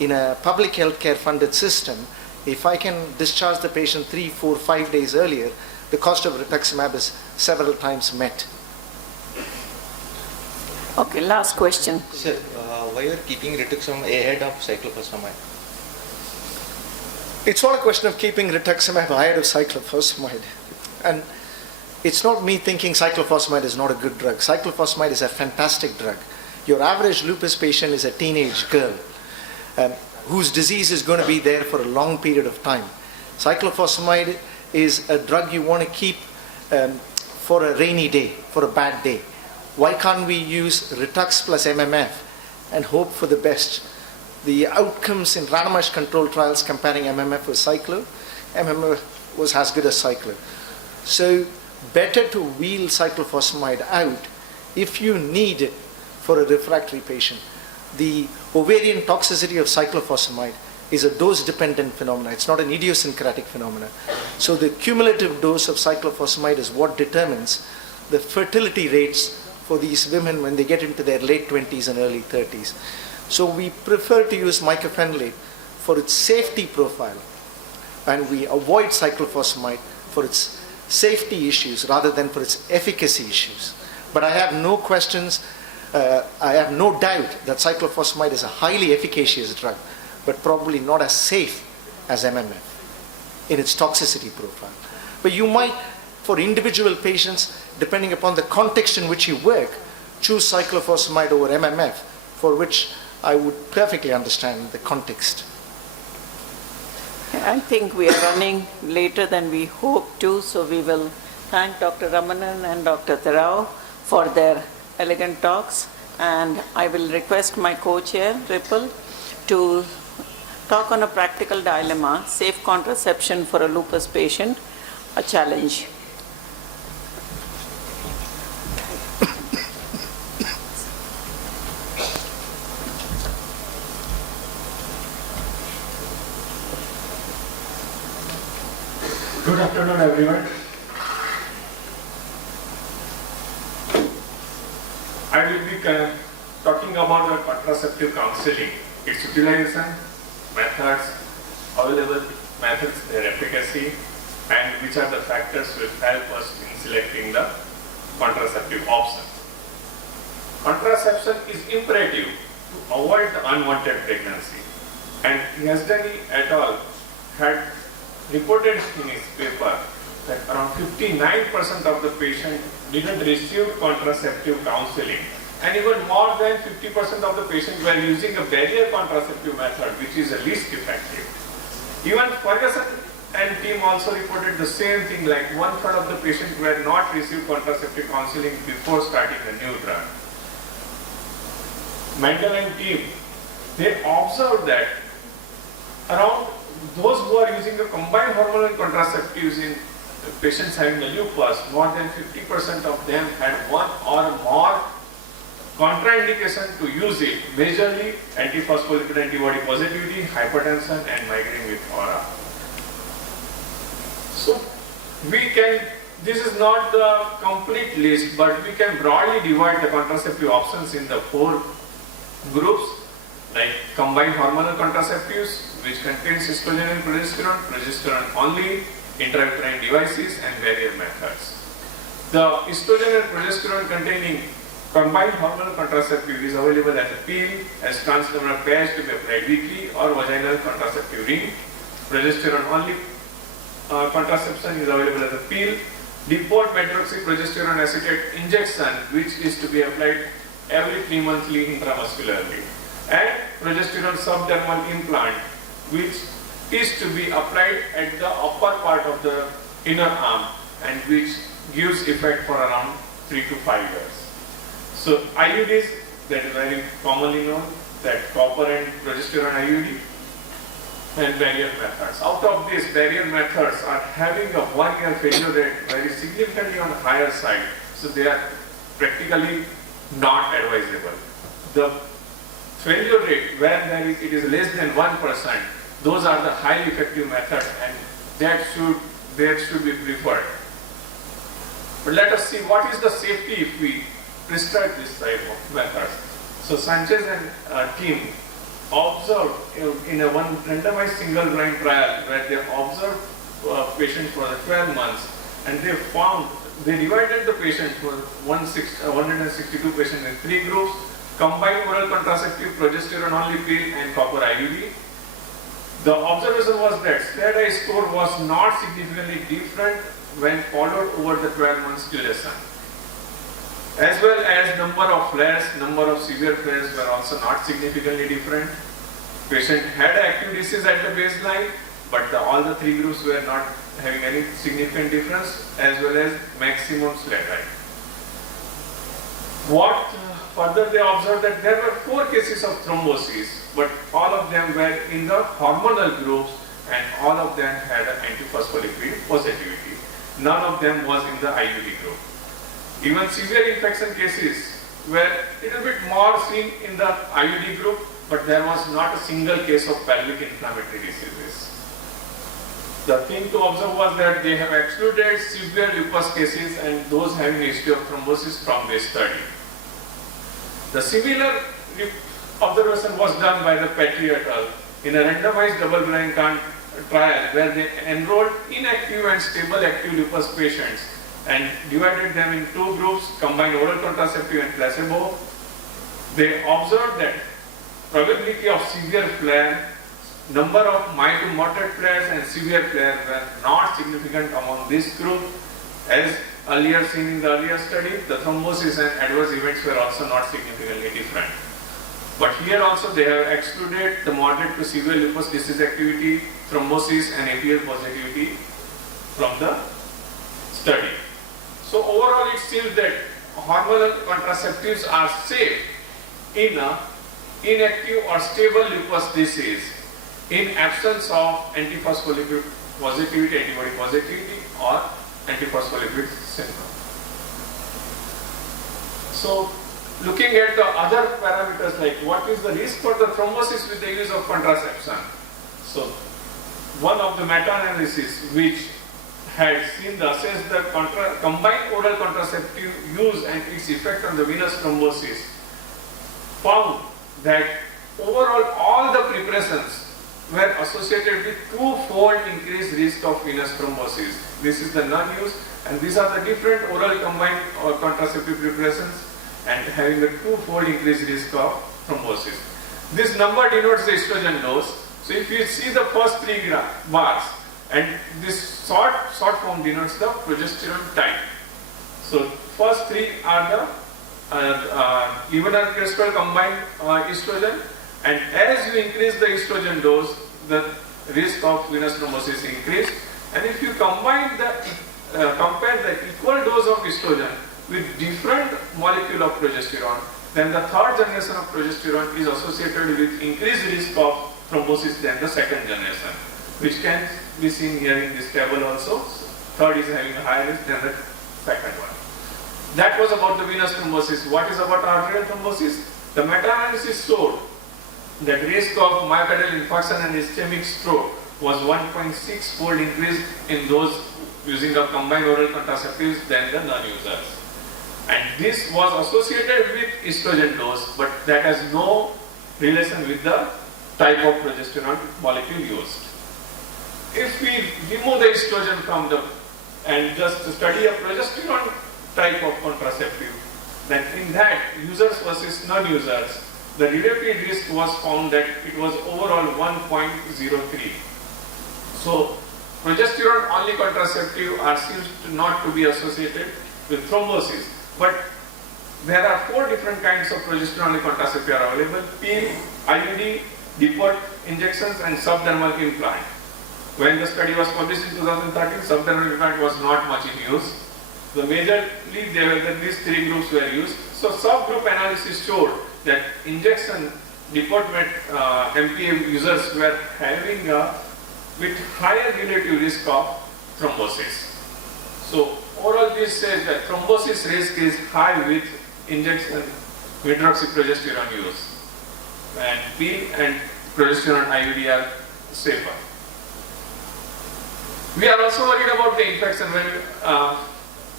in a public health care funded system, if I can discharge the patient 3, 4, 5 days earlier, the cost of rituximab is several times met. Okay, last question. Sir, why you are keeping rituximab ahead of cyclophosphamide? It's not a question of keeping rituximab ahead of cyclophosphamide. And it's not me thinking cyclophosphamide is not a good drug. Cyclophosphamide is a fantastic drug. Your average lupus patient is a teenage girl whose disease is going to be there for a long period of time. Cyclophosphamide is a drug you want to keep for a rainy day, for a bad day. Why can't we use Ritux plus MMF and hope for the best? The outcomes in randomized control trials comparing MMF with Cyclo, MMF was as good as Cyclo. So better to wheel cyclophosphamide out if you need it for a refractory patient. The ovarian toxicity of cyclophosphamide is a dose-dependent phenomenon. It's not an idiosyncratic phenomenon. So the cumulative dose of cyclophosphamide is what determines the fertility rates for these women when they get into their late 20s and early 30s. So we prefer to use mycophenolate for its safety profile, and we avoid cyclophosphamide for its safety issues rather than for its efficacy issues. But I have no questions, I have no doubt that cyclophosphamide is a highly efficacious drug, but probably not as safe as MMF in its toxicity profile. But you might, for individual patients, depending upon the context in which you work, choose cyclophosphamide over MMF, for which I would perfectly understand the context. I think we are running later than we hoped to, so we will thank Dr. Ramanan and Dr. Terao for their elegant talks, and I will request my co-chair, Ripple, to talk on a practical dilemma, safe contraception for a lupus patient, a challenge. Good afternoon, everyone. I will be talking about the contraceptive counseling, its utilization, methods, available methods, their efficacy, and which are the factors which help us in selecting the contraceptive option. Contraception is imperative to avoid the unwanted pregnancy, and Yazdani et al. Had reported in his paper that around 59% of the patients didn't receive contraceptive counseling, and even more than 50% of the patients were using a barrier contraceptive method, which is the least effective. Even Ferguson and team also reported the same thing, like 1/3 of the patients were not received contraceptive counseling before starting the new drug. Mendel and team, they observed that around those who are using the combined hormonal contraceptives in patients having the lupus, more than 50% of them had one or more contraindication to use it, majorly antiphospholipid antibody positivity, hypertension, and migraine with aura. So this is not the complete list, but we can broadly divide the contraceptive options in the 4 groups, like combined hormonal contraceptives, which contains estrogen and progesterone only, intrauterine devices, and barrier methods. The estrogen and progesterone containing combined hormonal contraceptive is available as a pill, as transdermal patch to be applied weekly, or vaginal contraceptive ring. Progesterone only contraception is available as a pill. Depot medroxyprogesterone acetate injection, which is to be applied every 3 monthly intramuscularly. And progesterone subdermal implant, which is to be applied at the upper part of the inner arm, and which gives effect for around 3 to 5 years. So IUDs, that is very commonly known, that copper and progesterone IUD, and barrier methods. Out of these, barrier methods are having a 1-year failure rate very significantly on the higher side, so they are practically not advisable. The failure rate where it is less than 1%, those are the highly effective methods, and that should be preferred. But let us see what is the safety if we prescribe this type of methods. So Sanchez and team observed in a one randomized single blind trial where they observed patients for 12 months, and they divided the patients for 162 patients in 3 groups, combined oral contraceptive, progesterone only pill, and copper IUD. The observation was that SLEDAI score was not significantly different when followed over the 12 months duration. As well as number of flares, number of severe flares were also not significantly different. Patient had active disease at the baseline, but all the 3 groups were not having any significant difference, as well as maximum SLEDAI. What further they observed that there were 4 cases of thrombosis, but all of them were in the hormonal groups, and all of them had an antiphospholipid positivity. None of them was in the IUD group. Even severe infection cases were a little bit more seen in the IUD group, but there was not a single case of pelvic inflammatory diseases. The thing to observe was that they have excluded severe lupus cases and those having a history of thrombosis from this study. The similar observation was done by the Petri et al. In a randomized double-blind trial where they enrolled inactive and stable active lupus patients and divided them in two groups, combined oral contraceptive and placebo. They observed that probability of severe flare, number of mild to moderate flares and severe flares were not significant among this group. As earlier seen in the earlier study, the thrombosis and adverse events were also not significantly different. But here also they have excluded the moderate to severe lupus disease activity, thrombosis and APL positivity from the study. So overall it seems that hormonal contraceptives are safe in a inactive or stable lupus disease in absence of antiphospholipid positivity, antibody positivity or antiphospholipid syndrome. So looking at the other parameters like what is the risk for the thrombosis with the use of contraception. So one of the meta-analysis which had seen the assess the combined oral contraceptive use and its effect on the venous thrombosis found that overall all the preparations were associated with two-fold increased risk of venous thrombosis. This is the non-use, and these are the different oral combined or contraceptive preparations and having a two-fold increased risk of thrombosis. This number denotes the estrogen dose. So if you see the first three bars, and this short form denotes the progesterone type. So first three are the even and cholesterol combined estrogen, and as you increase the estrogen dose, the risk of venous thrombosis increase. And if you combine compare the equal dose of estrogen with different molecule of progesterone, then the third generation of progesterone is associated with increased risk of thrombosis than the second generation, which can be seen here in this table also. Third is having a higher risk than the second one. That was about the venous thrombosis. What is about arterial thrombosis? The meta-analysis showed that risk of myocardial infarction and ischemic stroke was 1.6 fold increase in those using the combined oral contraceptives than the non-users. And this was associated with estrogen dose, but that has no relation with the type of progesterone molecule used. If we remove the estrogen from and just study a progesterone type of contraceptive, then in that users versus non-users, the relative risk was found that it was overall 1.03. So progesterone only contraceptive are seems not to be associated with thrombosis, but there are 4 different kinds of progesterone only contraceptive are available: pill, IUD, depot injections and subdermal implant. When the study was published in 2013, subdermal implant was not much in use. The majorly these 3 groups were used. So subgroup analysis showed that injection depot MPA users were having a with higher relative risk of thrombosis. So overall this says that thrombosis risk is high with injection hydroxyprogesterone use, and pill and progesterone IUD are safer. We are also worried about the infection when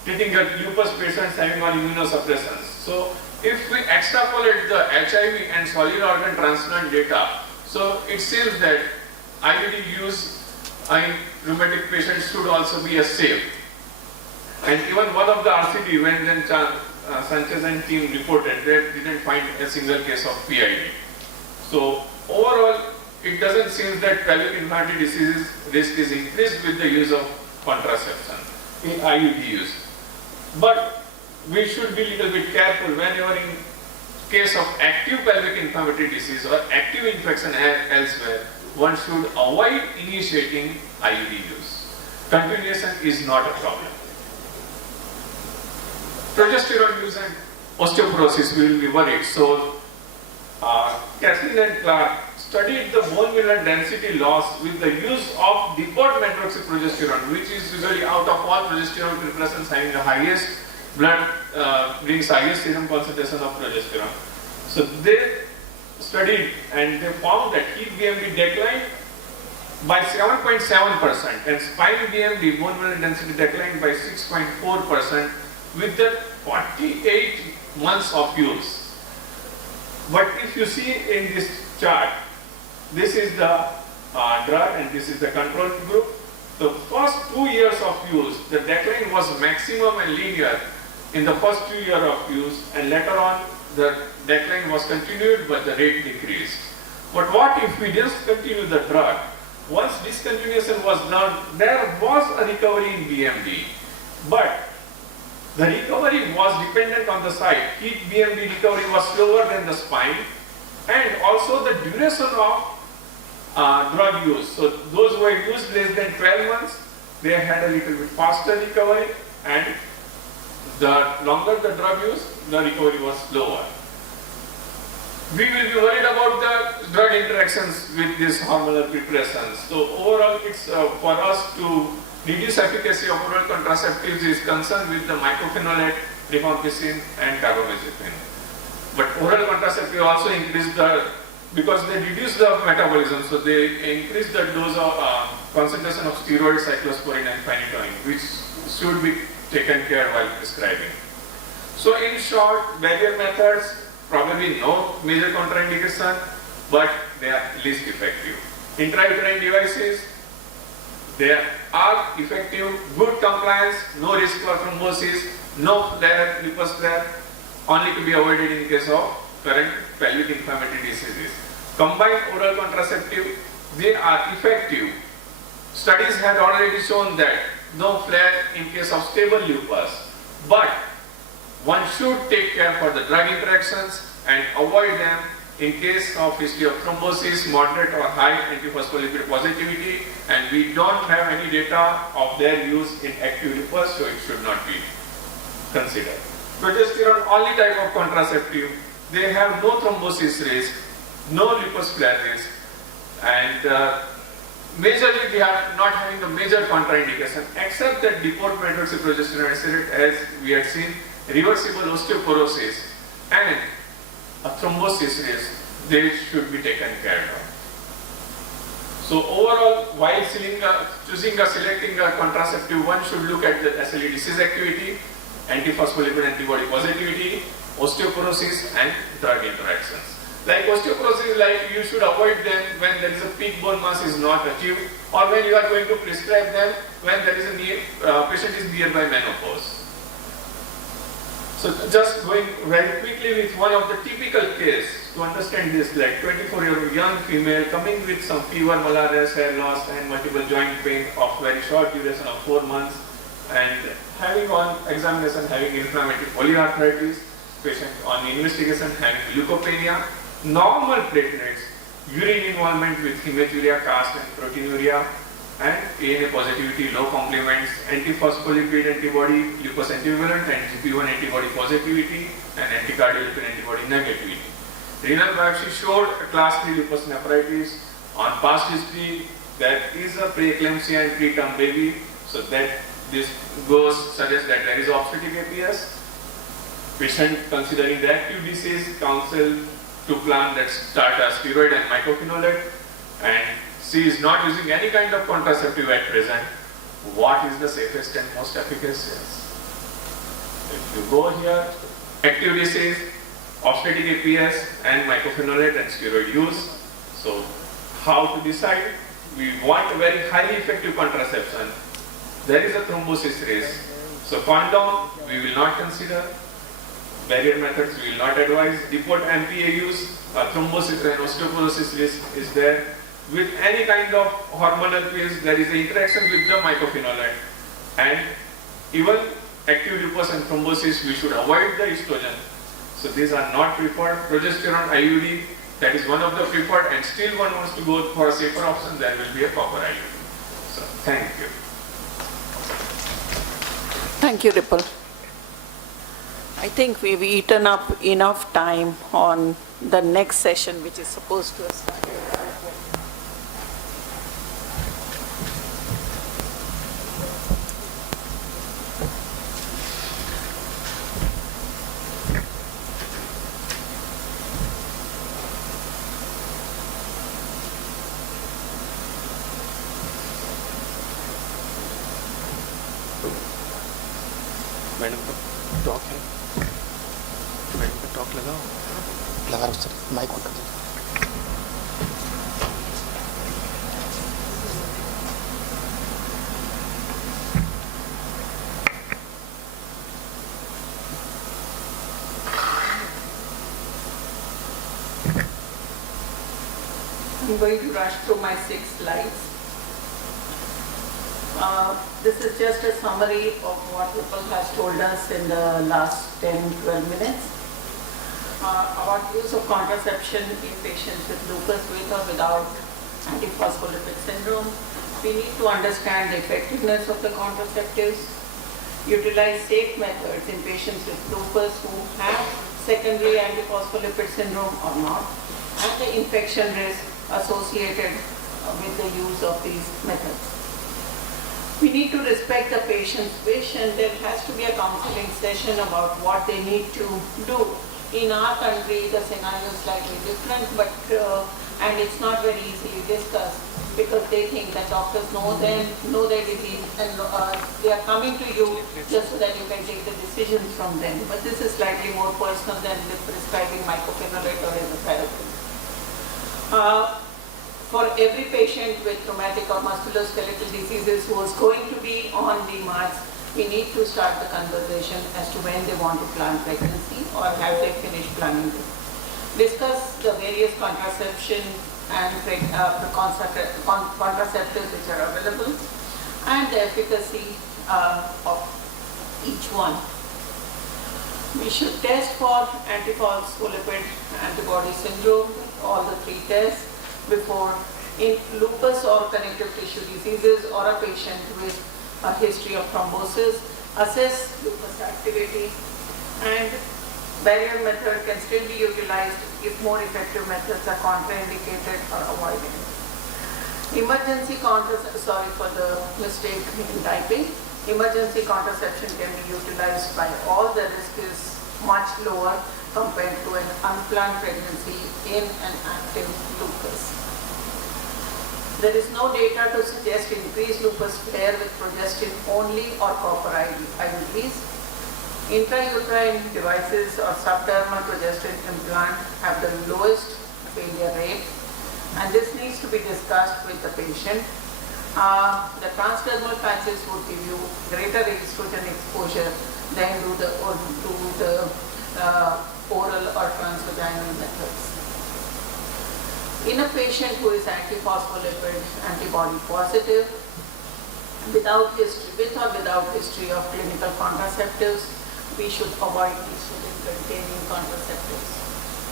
treating a lupus patients having on immunosuppressants. So if we extrapolate the HIV and solid organ transplant data, so it seems that IUD use in rheumatic patients should also be a safe. And even one of the RCD, when then Sanchez and team reported, they didn't find a single case of PID. So overall, it doesn't seem that pelvic inflammatory disease risk is increased with the use of contraception in IUD use. But we should be a little bit careful whenever in case of active pelvic inflammatory disease or active infection elsewhere, one should avoid initiating IUD use. Continuation is not a problem. Progesterone use and osteoporosis, we will be worried. So, Kathleen and Clark studied the bone mineral density loss with the use of depot medroxyprogesterone, which is usually out of all progesterone preparations having the highest blood, brings highest serum concentration of progesterone. So they studied and they found that heat BMD declined by 7.7% and spine BMD, bone mineral density, declined by 6.4% with the 48 months of use. But if you see in this chart, this is the drug and this is the control group. the first 2 years of use, the decline was maximum and linear in the first 2 years of use, and later on the decline was continued but the rate decreased. But what if we discontinue the drug? Once discontinuation was done, there was a recovery in BMD, but the recovery was dependent on the site. Peak BMD recovery was slower than the spine, and also the duration of drug use. So those who were used less than 12 months, they had a little bit faster recovery, and the longer the drug use, the recovery was slower. We will be worried about the drug interactions with these hormonal preparations. So overall, it's for us to reduce efficacy of oral contraceptives is concerned with the mycophenolate, rifampicin and carbamazepine. But oral contraceptive also increase the, because they reduce the metabolism, so they increase the dose of concentration of steroid, cyclosporine and phenytoin, which should be taken care while prescribing. So in short, barrier methods, probably no major contraindication, but they are least effective. Intrauterine devices, they are effective, good compliance, no risk for thrombosis, no flare, lupus flare, only to be avoided in case of current pelvic inflammatory diseases. Combined oral contraceptive, they are effective. Studies had already shown that no flare in case of stable lupus, but one should take care for the drug interactions and avoid them in case of history of thrombosis, moderate or high antiphospholipid positivity, and we don't have any data of their use in active lupus, so it should not be considered. Progesterone, only type of contraceptive, they have no thrombosis risk, no lupus flare risk, and majorly they are not having a major contraindication, except that depot methoxyprogesterone acetate, as we had seen, reversible osteoporosis and a thrombosis risk, they should be taken care of. So overall, while selecting a contraceptive, one should look at the SLE disease activity, antiphospholipid antibody positivity, osteoporosis and drug interactions. Like osteoporosis, like you should avoid them when there is a peak bone mass is not achieved, or when you are going to prescribe them when there is a patient is nearby menopause. So just going very quickly with one of the typical case to understand this, like 24-year-old young female coming with some fever, malaria, hair loss and multiple joint pain of very short duration of 4 months, and having on examination having inflammatory polyarthritis, patient on investigation having leukopenia, normal platelets, urine involvement with hematuria, cast and proteinuria, and ANA positivity, low complements, antiphospholipid antibody, lupus antivalent and GP1 antibody positivity, and anticardiolipid antibody negativity. Renal biopsy showed a class 3 lupus nephritis. On past history, that is a preeclampsia and preterm baby, so that this suggests that there is obstetric APS. Patient considering the active disease, counsel to plan that start a steroid and mycophenolate, and she is not using any kind of contraceptive at present. What is the safest and most efficacious? If you go here, active disease, obstetric APS and mycophenolate and steroid use. So how to decide? We want a very highly effective contraception. There is a thrombosis risk. So condom we will not consider. Barrier methods we will not advise. Depot MPA use, thrombosis and osteoporosis risk is there. With any kind of hormonal pills, there is an interaction with the mycophenolate, and even active lupus and thrombosis, we should avoid the estrogen. So these are not preferred. Progesterone, IUD, that is one of the preferred, and still one wants to go for a safer option, there will be a copper IUD. So thank you. Thank you, Ripple. I think we've eaten up enough time on the next session, which is supposed to start. Madam का talk है, madam का talk लगाओ, लगा रहा हूँ mic on कर दो। I'm going to rush through my 6 slides. This is just a summary of what Lupus has told us in the last 10-12 minutes. About use of contraception in patients with lupus with or without antiphospholipid syndrome. We need to understand the effectiveness of the contraceptives, utilize safe methods in patients with lupus who have secondary antiphospholipid syndrome or not, and the infection risk associated with the use of these methods. We need to respect the patient's wish, and there has to be a counseling session about what they need to do. In our country, the scenario is slightly different, but and it's not very easily discussed because they think that doctors know them, know their disease, and they are coming to you just so that you can take the decisions from them. But this is slightly more personal than prescribing mycophenolate or azathioprine. For every patient with traumatic or musculoskeletal diseases who is going to be on the march, we need to start the conversation as to when they want to plan pregnancy or have they finished planning it. Discuss the various contraception and contraceptives which are available and the efficacy of each one. We should test for antiphospholipid antibody syndrome, all the 3 tests, before in lupus or connective tissue diseases or a patient with a history of thrombosis, assess lupus activity, and barrier method can still be utilized if more effective methods are contraindicated or avoided. Emergency sorry for the mistake in typing. Emergency contraception can be utilized by all. The risk is much lower compared to an unplanned pregnancy in an active lupus. There is no data to suggest increased lupus flare with progestin only or copper IUDs. Intrauterine devices or subdermal progestin implant have the lowest failure rate, and this needs to be discussed with the patient. The transdermal patches would give you greater estrogen exposure than do the oral or transvaginal methods. In a patient who is antiphospholipid antibody positive, with or without history of clinical contraceptives, we should avoid estrogen-containing contraceptives.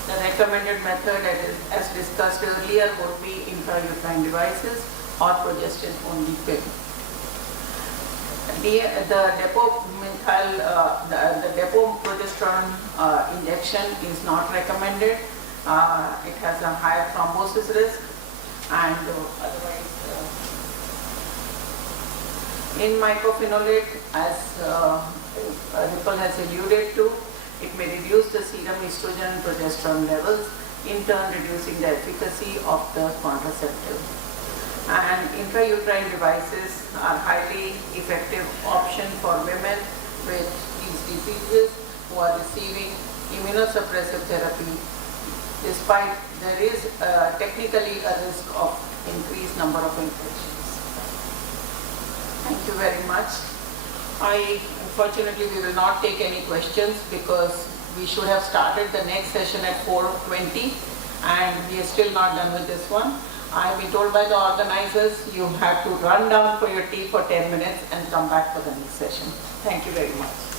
The recommended method, as discussed earlier, would be intrauterine devices or progestin-only pill. The depo-progesterone injection is not recommended. It has a higher thrombosis risk, and otherwise, in mycophenolate, as Ripple has alluded to, it may reduce the serum estrogen and progesterone levels, in turn reducing the efficacy of the contraceptive. And intrauterine devices are highly effective option for women with these diseases who are receiving immunosuppressive therapy, despite there is technically a risk of increased number of infections. Thank you very much. Unfortunately, we will not take any questions because we should have started the next session at 4:20 and we are still not done with this one. I have been told by the organizers you have to run down for your tea for 10 minutes and come back for the next session. Thank you very much.